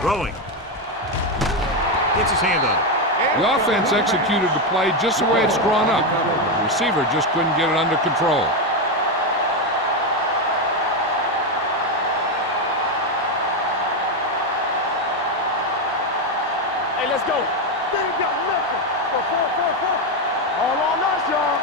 Throwing. Gets his hand on it. The offense executed the play just the way it's drawn up. The receiver just couldn't get it under control. Hey, let's go. They ain't got nothing. All on us, y'all.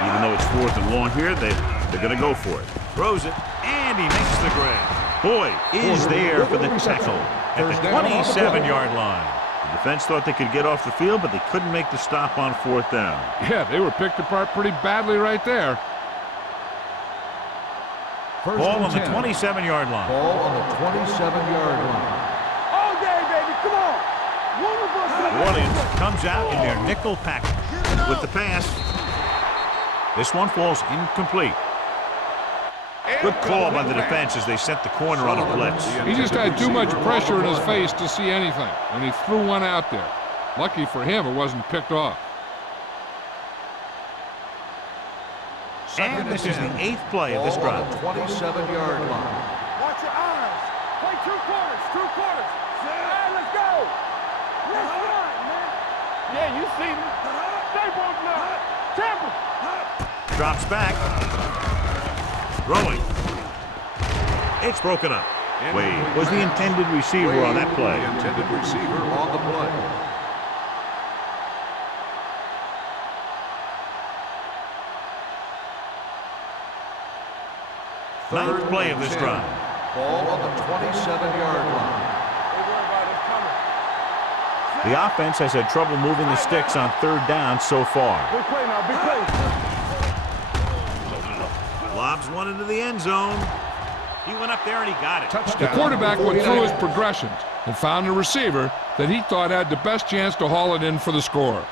Even though it's 4th and long here, they're going to go for it. Throws it, and he makes the grab. Boyd is there for the tackle at the 27-yard line. The defense thought they could get off the field, but they couldn't make the stop on 4th down. Yeah, they were picked apart pretty badly right there. Ball on the 27-yard line. Ball on the 27-yard line. All day, baby. Come on. New Orleans comes out in their nickel package with the pass. This one falls incomplete. Good call by the defense as they sent the corner on a blitz. He just had too much pressure in his face to see anything, and he threw one out there. Lucky for him, it wasn't picked off. And this is the 8th play of this drive. Ball on the 27-yard line. Watch your eyes. Play 2 quarters. 2 quarters. Hey, let's go. Let's run, man. Yeah, you see me. Stay broke now. Temple. Drops back. Throwing. It's broken up. Wade was the intended receiver on that play. The intended receiver on the play. Ninth play of this drive. Ball on the 27-yard line. The offense has had trouble moving the sticks on 3rd down so far. Big play now. Big play. Lobs one into the end zone. He went up there and he got it. The quarterback went through his progressions and found a receiver that he thought had the best chance to haul it in for the score.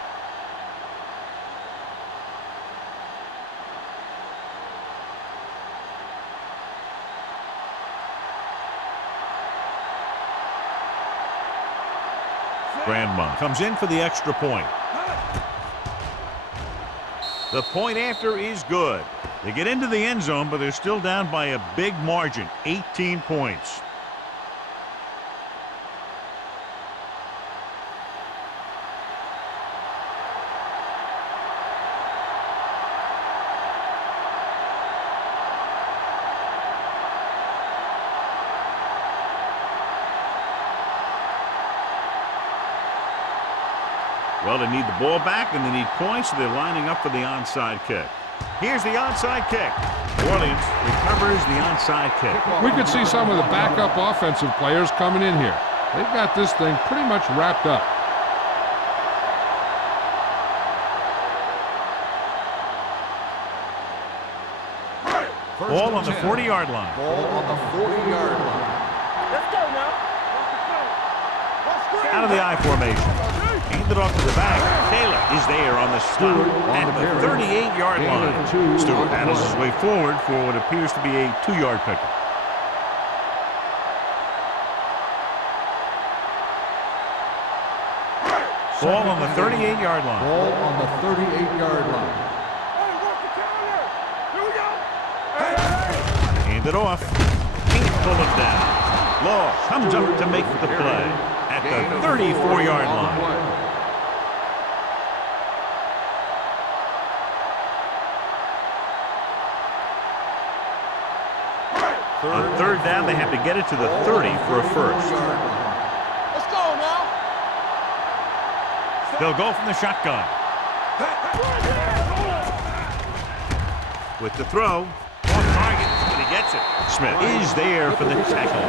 Grandma comes in for the extra point. The point after is good. They get into the end zone, but they're still down by a big margin, 18 points. Well, they need the ball back, and they need points, so they're lining up for the onside kick. Here's the onside kick. New Orleans recovers the onside kick. We could see some of the backup offensive players coming in here. They've got this thing pretty much wrapped up. Ball on the 40-yard line. Ball on the 40-yard line. Let's go now. Out of the I formation. Handed off to the back. Taylor is there on the stop at the 38-yard line. Stewart battles his way forward for what appears to be a 2-yard pickup. Ball on the 38-yard line. Ball on the 38-yard line. Hey, work the counter. Here we go. Handed off. Can't pull it down. Law comes up to make the play at the 34-yard line. On 3rd down, they have to get it to the 30 for a first. Let's go now. They'll go from the shotgun. With the throw, off target, and he gets it. Smith is there for the tackle.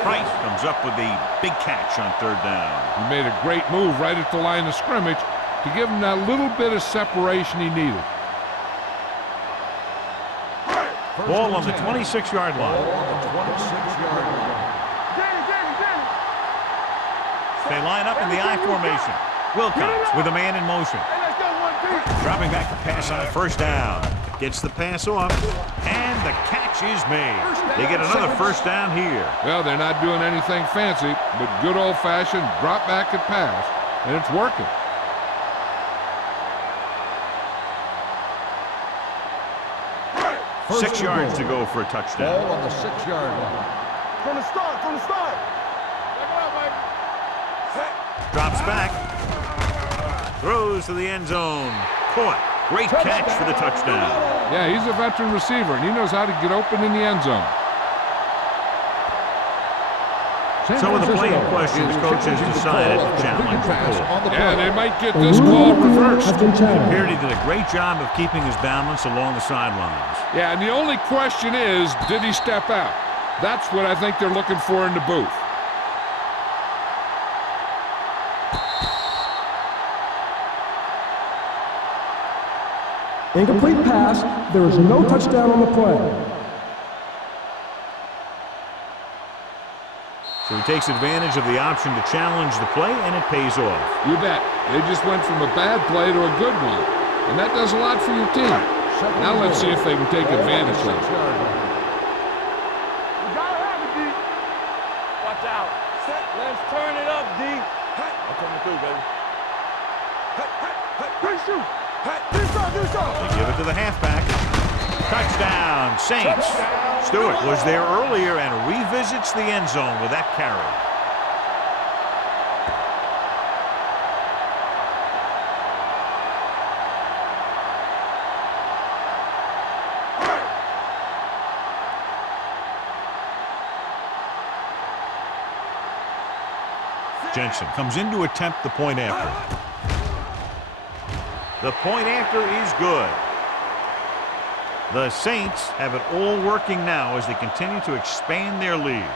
Price comes up with the big catch on 3rd down. He made a great move right at the line of scrimmage to give him that little bit of separation he needed. Ball on the 26-yard line. They line up in the I formation. Wilcox with a man in motion. Dropping back to pass on 1st down. Gets the pass off, and the catch is made. They get another 1st down here. Well, they're not doing anything fancy, but good old-fashioned drop back and pass, and it's working. Six yards to go for a touchdown. Ball on the 6-yard line. From the start. Check it out, Mike. Drops back. Throws to the end zone. Caught. Great catch for the touchdown. Yeah, he's a veteran receiver, and he knows how to get open in the end zone. So with the play in question, the coach has decided to challenge the call. Yeah, they might get this call reversed. It appeared he did a great job of keeping his balance along the sidelines. Yeah, and the only question is, did he step out? That's what I think they're looking for in the booth. Incomplete pass. There is no touchdown on the play. So he takes advantage of the option to challenge the play, and it pays off. You bet. They just went from a bad play to a good one, and that does a lot for your team. Now let's see if they can take advantage of it. You gotta have it, D. Watch out. Let's turn it up, D. I'm coming through, baby. Good shoot. They give it to the halfback. Touchdown, Saints. Stewart was there earlier and revisits the end zone with that carry. Jensen comes in to attempt the point after. The point after is good. The Saints have it all working now as they continue to expand their lead.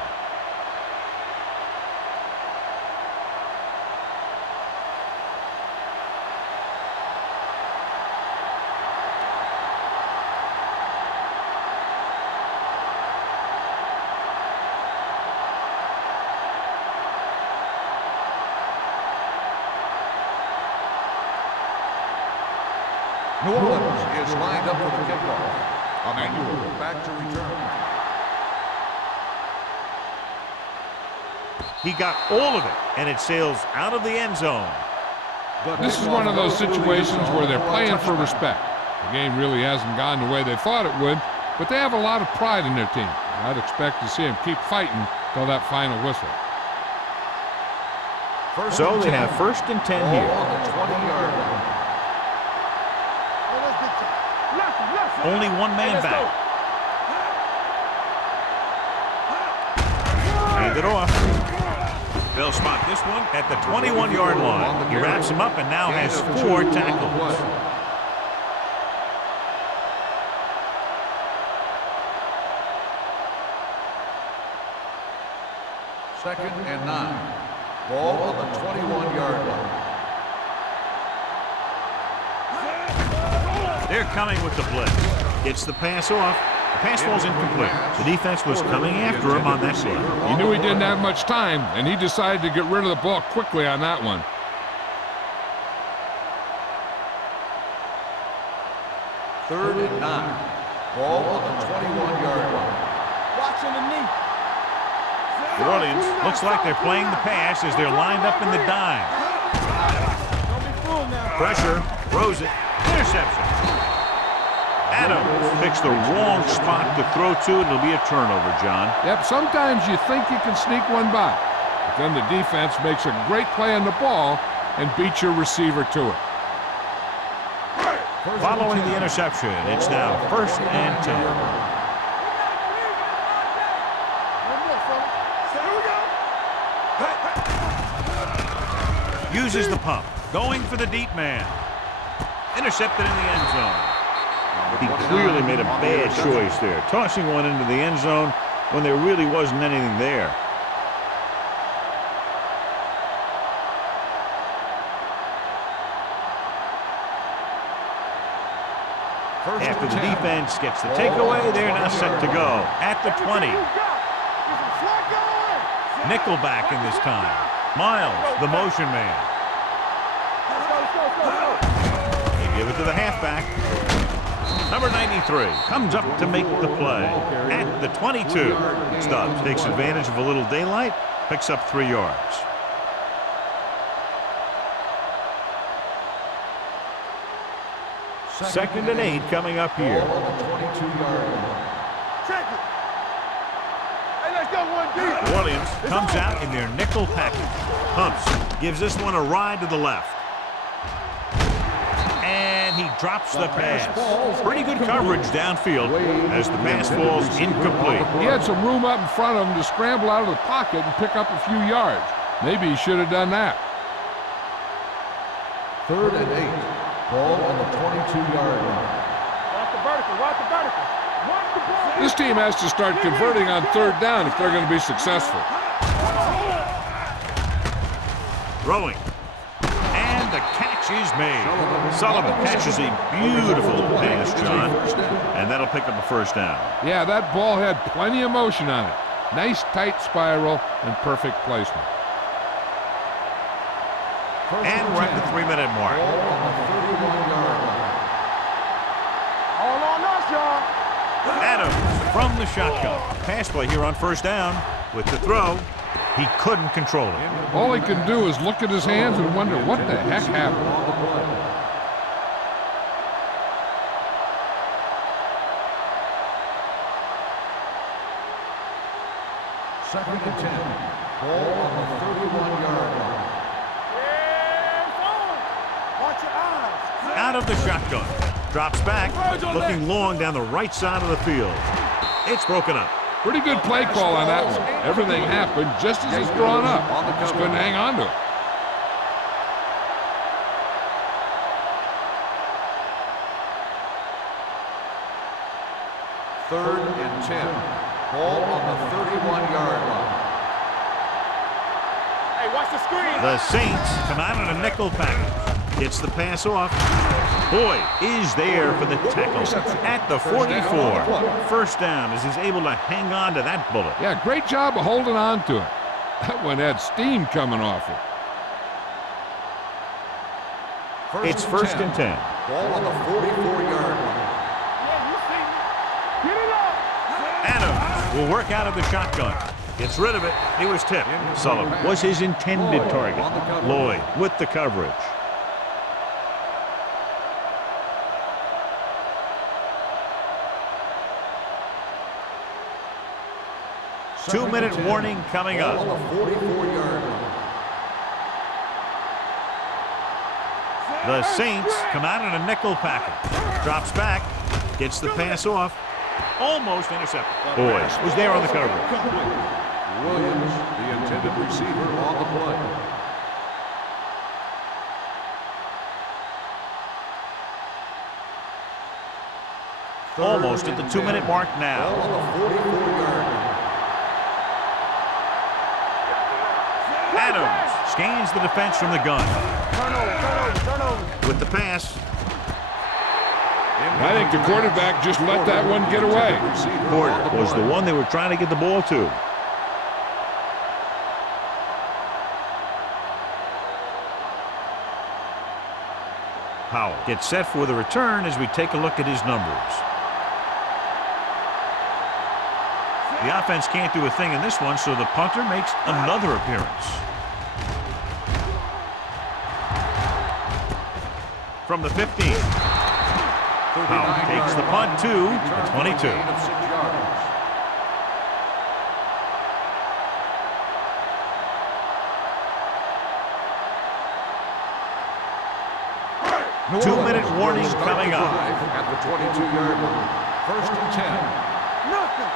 New Orleans is lined up for the kickoff. Emmanuel back to return. He got all of it, and it sails out of the end zone. This is one of those situations where they're playing for respect. The game really hasn't gone the way they thought it would, but they have a lot of pride in their team. I'd expect to see them keep fighting till that final whistle. So they have 1st and 10 here. On the 20-yard line. Only one man back. Hand it off. They'll spot this one at the 21-yard line. He wraps him up and now has 4 tackles. Second and 9. Ball on the 21-yard line. They're coming with the blitz. Gets the pass off. The pass falls incomplete. The defense was coming after him on that play. He knew he didn't have much time, and he decided to get rid of the ball quickly on that one. Third and 9. Ball on the 21-yard line. Watching the knee. New Orleans looks like they're playing the pass as they're lined up in the dime. Don't be fooled now. Pressure, throws it, interception. Adams picks the wrong spot to throw to, and it'll be a turnover, John. Yep, sometimes you think you can sneak one by, but then the defense makes a great play on the ball and beats your receiver to it. Following the interception, it's now 1st and 10. Uses the pump. Going for the deep man. Intercepted in the end zone. He clearly made a bad choice there, tossing one into the end zone when there really wasn't anything there. After the defense gets the takeaway, they're now set to go at the 20. Nickelback in this time. Miles, the motion man. They give it to the halfback. Number 93 comes up to make the play at the 22. Stubbs takes advantage of a little daylight, picks up 3 yards. Second and 8 coming up here. Williams comes out in their nickel package. Humps gives this one a ride to the left. And he drops the pass. Pretty good coverage downfield as the pass falls incomplete. He had some room up in front of him to scramble out of the pocket and pick up a few yards. Maybe he should have done that. 3rd and 8. Ball on the 22-yard line. Watch the vertical. Watch the vertical. Watch the ball. This team has to start converting on 3rd down if they're going to be successful. Throwing. And the catch is made. Sullivan catches a beautiful pass, John. And that'll pick up a first down. Yeah, that ball had plenty of motion on it. Nice tight spiral and perfect placement. And we're at the 3-minute mark. Ball on the 31-yard line. All on us, y'all. Adams from the shotgun. Pass play here on first down. With the throw, he couldn't control it. All he can do is look at his hands and wonder what the heck happened. On the play. Second and 10. Ball on the 31-yard line. Watch your eyes. Out of the shotgun. Drops back, looking long down the right side of the field. It's broken up. Pretty good play call on that one. Everything happened just as it's drawn up. Just couldn't hang on to it. Third and 10. Ball on the 31-yard line. Hey, watch the screen. The Saints come out in a nickel package. Gets the pass off. Boyd is there for the tackle at the 44. First down as he's able to hang on to that bullet. Yeah, great job of holding on to it. That one had steam coming off it. It's first and 10. Ball on the 44-yard line. Yeah, you see me. Get it up. Adams will work out of the shotgun. Gets rid of it. He was tipped. Sullivan was his intended target. Lloyd with the coverage. Two-minute warning coming up. Ball on the 44-yard line. The Saints come out in a nickel package. Drops back. Gets the pass off. Almost intercepted. Boyd was there on the coverage. Williams, the intended receiver, on the play. Almost at the 2-minute mark Ball now. on the 44-yard line. Adams scans the defense from the gun. Turnover. With the pass. I think the quarterback just let that one get away. Porter was the one they were trying to get the ball to. Powell gets set for the return as we take a look at his numbers. The offense can't do a thing in this one, so the punter makes another appearance. From the 15. Powell takes the punt to the 22. Two-minute warning coming up. At the 22-yard line. First and 10. Nothing.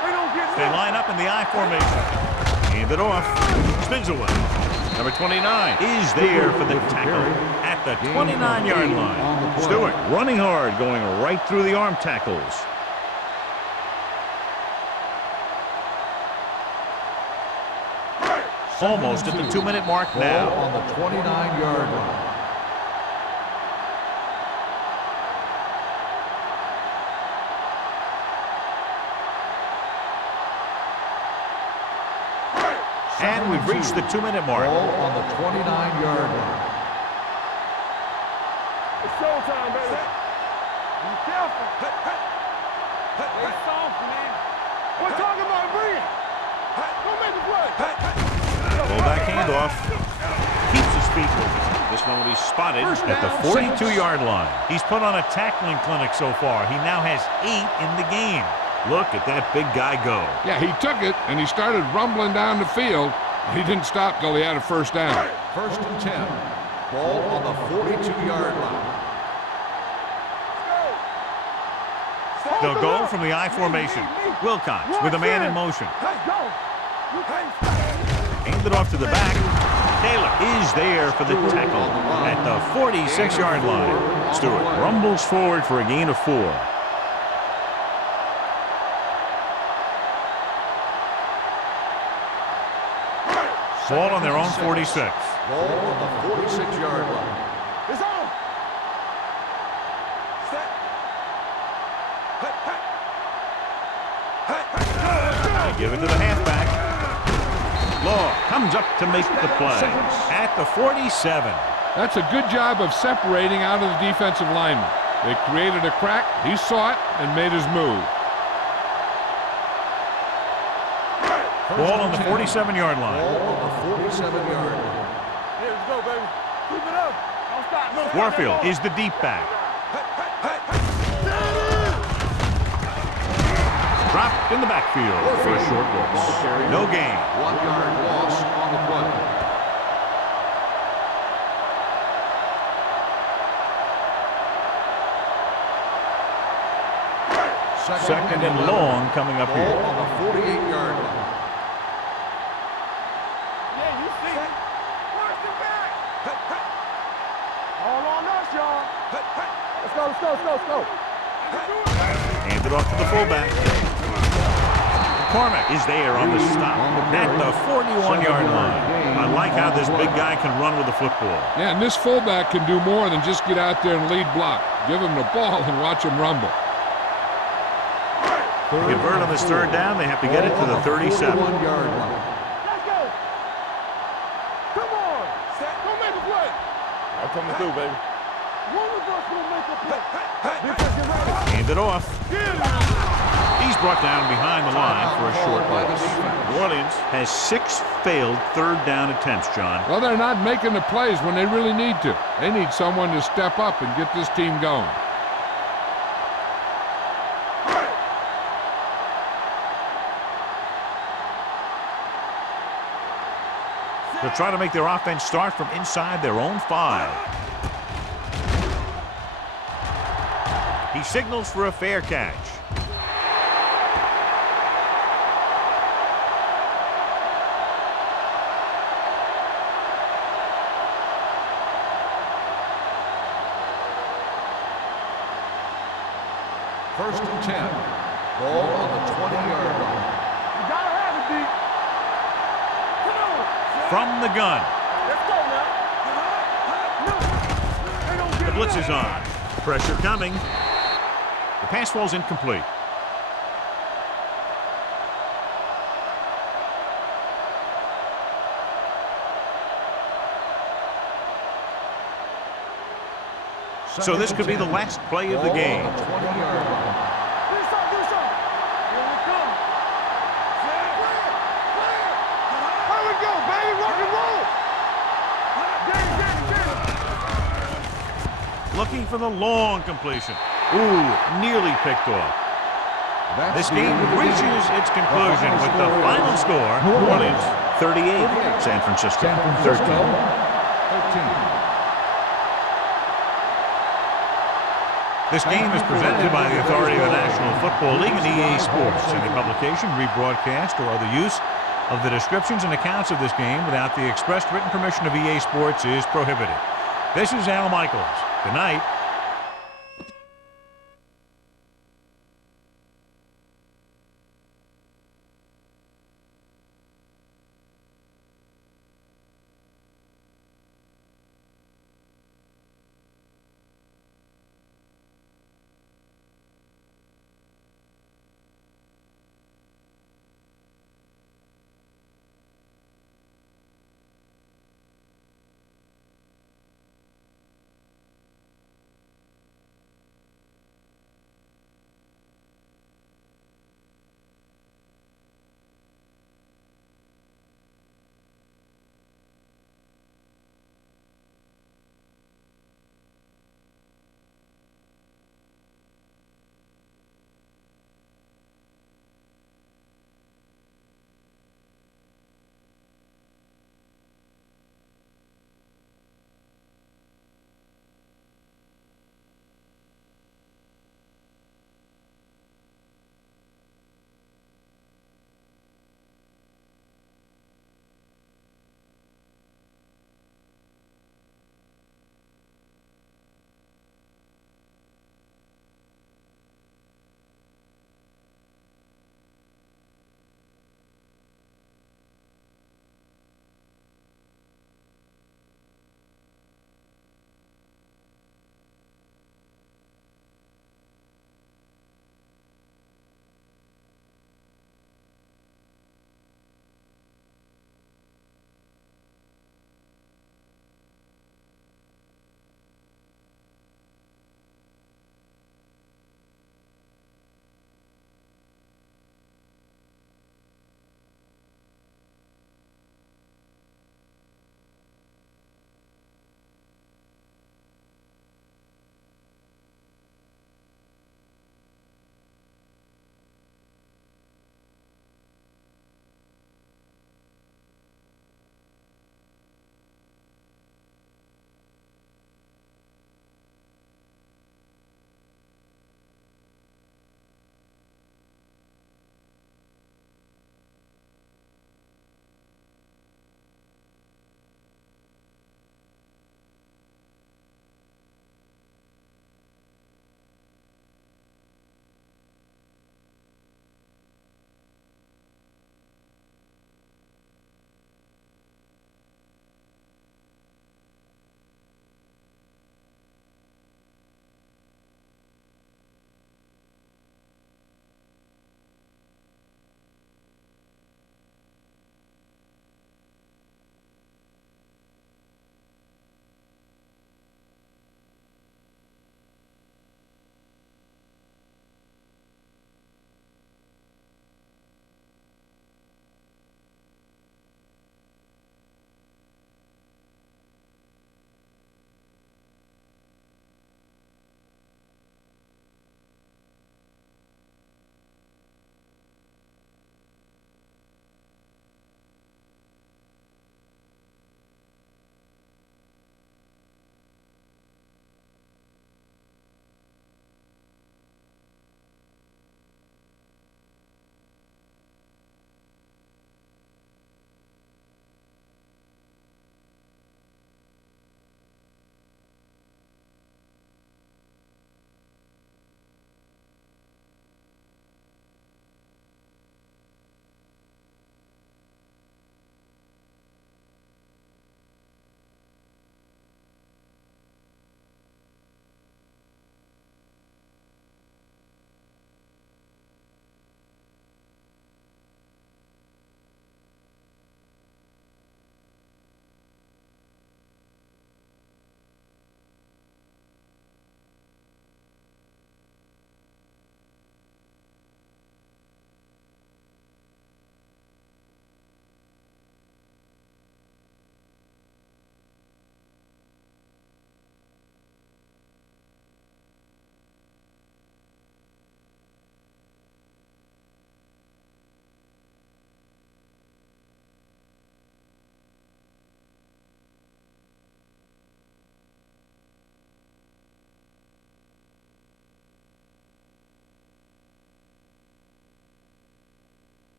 They don't get They line up in the I formation. Hand it off. Spins away. Number 29 is there for the tackle at the 29-yard line. Stewart running hard, going right through the arm tackles. Almost at the 2-minute mark now. On the 29-yard line. And we've reached the 2-minute mark. Ball on the 29-yard line. It's showtime, baby. Be careful. Stay soft, man. We're talking about breathe. Don't make the play. Fullback handoff. Keeps his feet moving. This one will be spotted at the 42-yard line. He's put on a tackling clinic so far. He now has 8 in the game. Look at that big guy go. Yeah, he took it, and he started rumbling down the field. He didn't stop till he had a first down. 1st and 10. Ball on the 42-yard line. They'll go from the I formation. Wilcox with a man in motion. Let's go. Hand it off to the back. Taylor is there for the tackle at the 46-yard line. Stewart rumbles forward for a gain of 4. Ball on their own 46. Ball on the 46-yard line. It's on. Set. They give it to the halfback. Law comes up to make the play at the 47. That's a good job of separating out of the defensive lineman. They created a crack, he saw it, and made his move. Ball on the 47-yard line. Ball on the 47-yard line. Here, let's go, baby. Keep it up. Don't stop. No, Warfield is the deep back. Dropped in the backfield for a short loss. No gain. 1-yard loss on the play. Second and long coming up Ball here. on the 48-yard line. Yeah, you see it. Watch the back. All on us, y'all. Let's go, let's go, let's go, let's go. Hand it off to the fullback. McCormick is there on the stop at the 41-yard line. I like how this big guy can run with the football. Yeah, and this fullback can do more than just get out there and lead block. Give him the ball and watch him rumble. To convert on this third down, they have to get it to the 37. 41-yard line. Let's go. Come on. Don't make a play. I'm coming through, baby. One of us will make a play. Defensive ready. Hand it off. He's brought down behind the line for a short loss. New Orleans has 6 failed third down attempts, John. Well, they're not making the plays when they really need to. They need someone to step up and get this team going. They'll try to make their offense start from inside their own 5. He signals for a fair catch. First and 10. Ball on the 20-yard line. You gotta have it, D. Come on. From the gun. Let's go now. They don't The get blitz it is up. on. Pressure coming. The pass falls incomplete. So this could be the last play of the game. Ball on the 20-yard line. Do something, do something. Here we come. Here we go, baby. Rock and roll. Get it. Looking for the long completion. Ooh, nearly picked off. This game reaches its conclusion with the final score. New Orleans 38, San Francisco 13. 13. This game is presented by the authority of the National Football League and EA Sports. Any publication, rebroadcast, or other use of the descriptions and accounts of this game without the expressed written permission of EA Sports is prohibited. This is Al Michaels. Good night.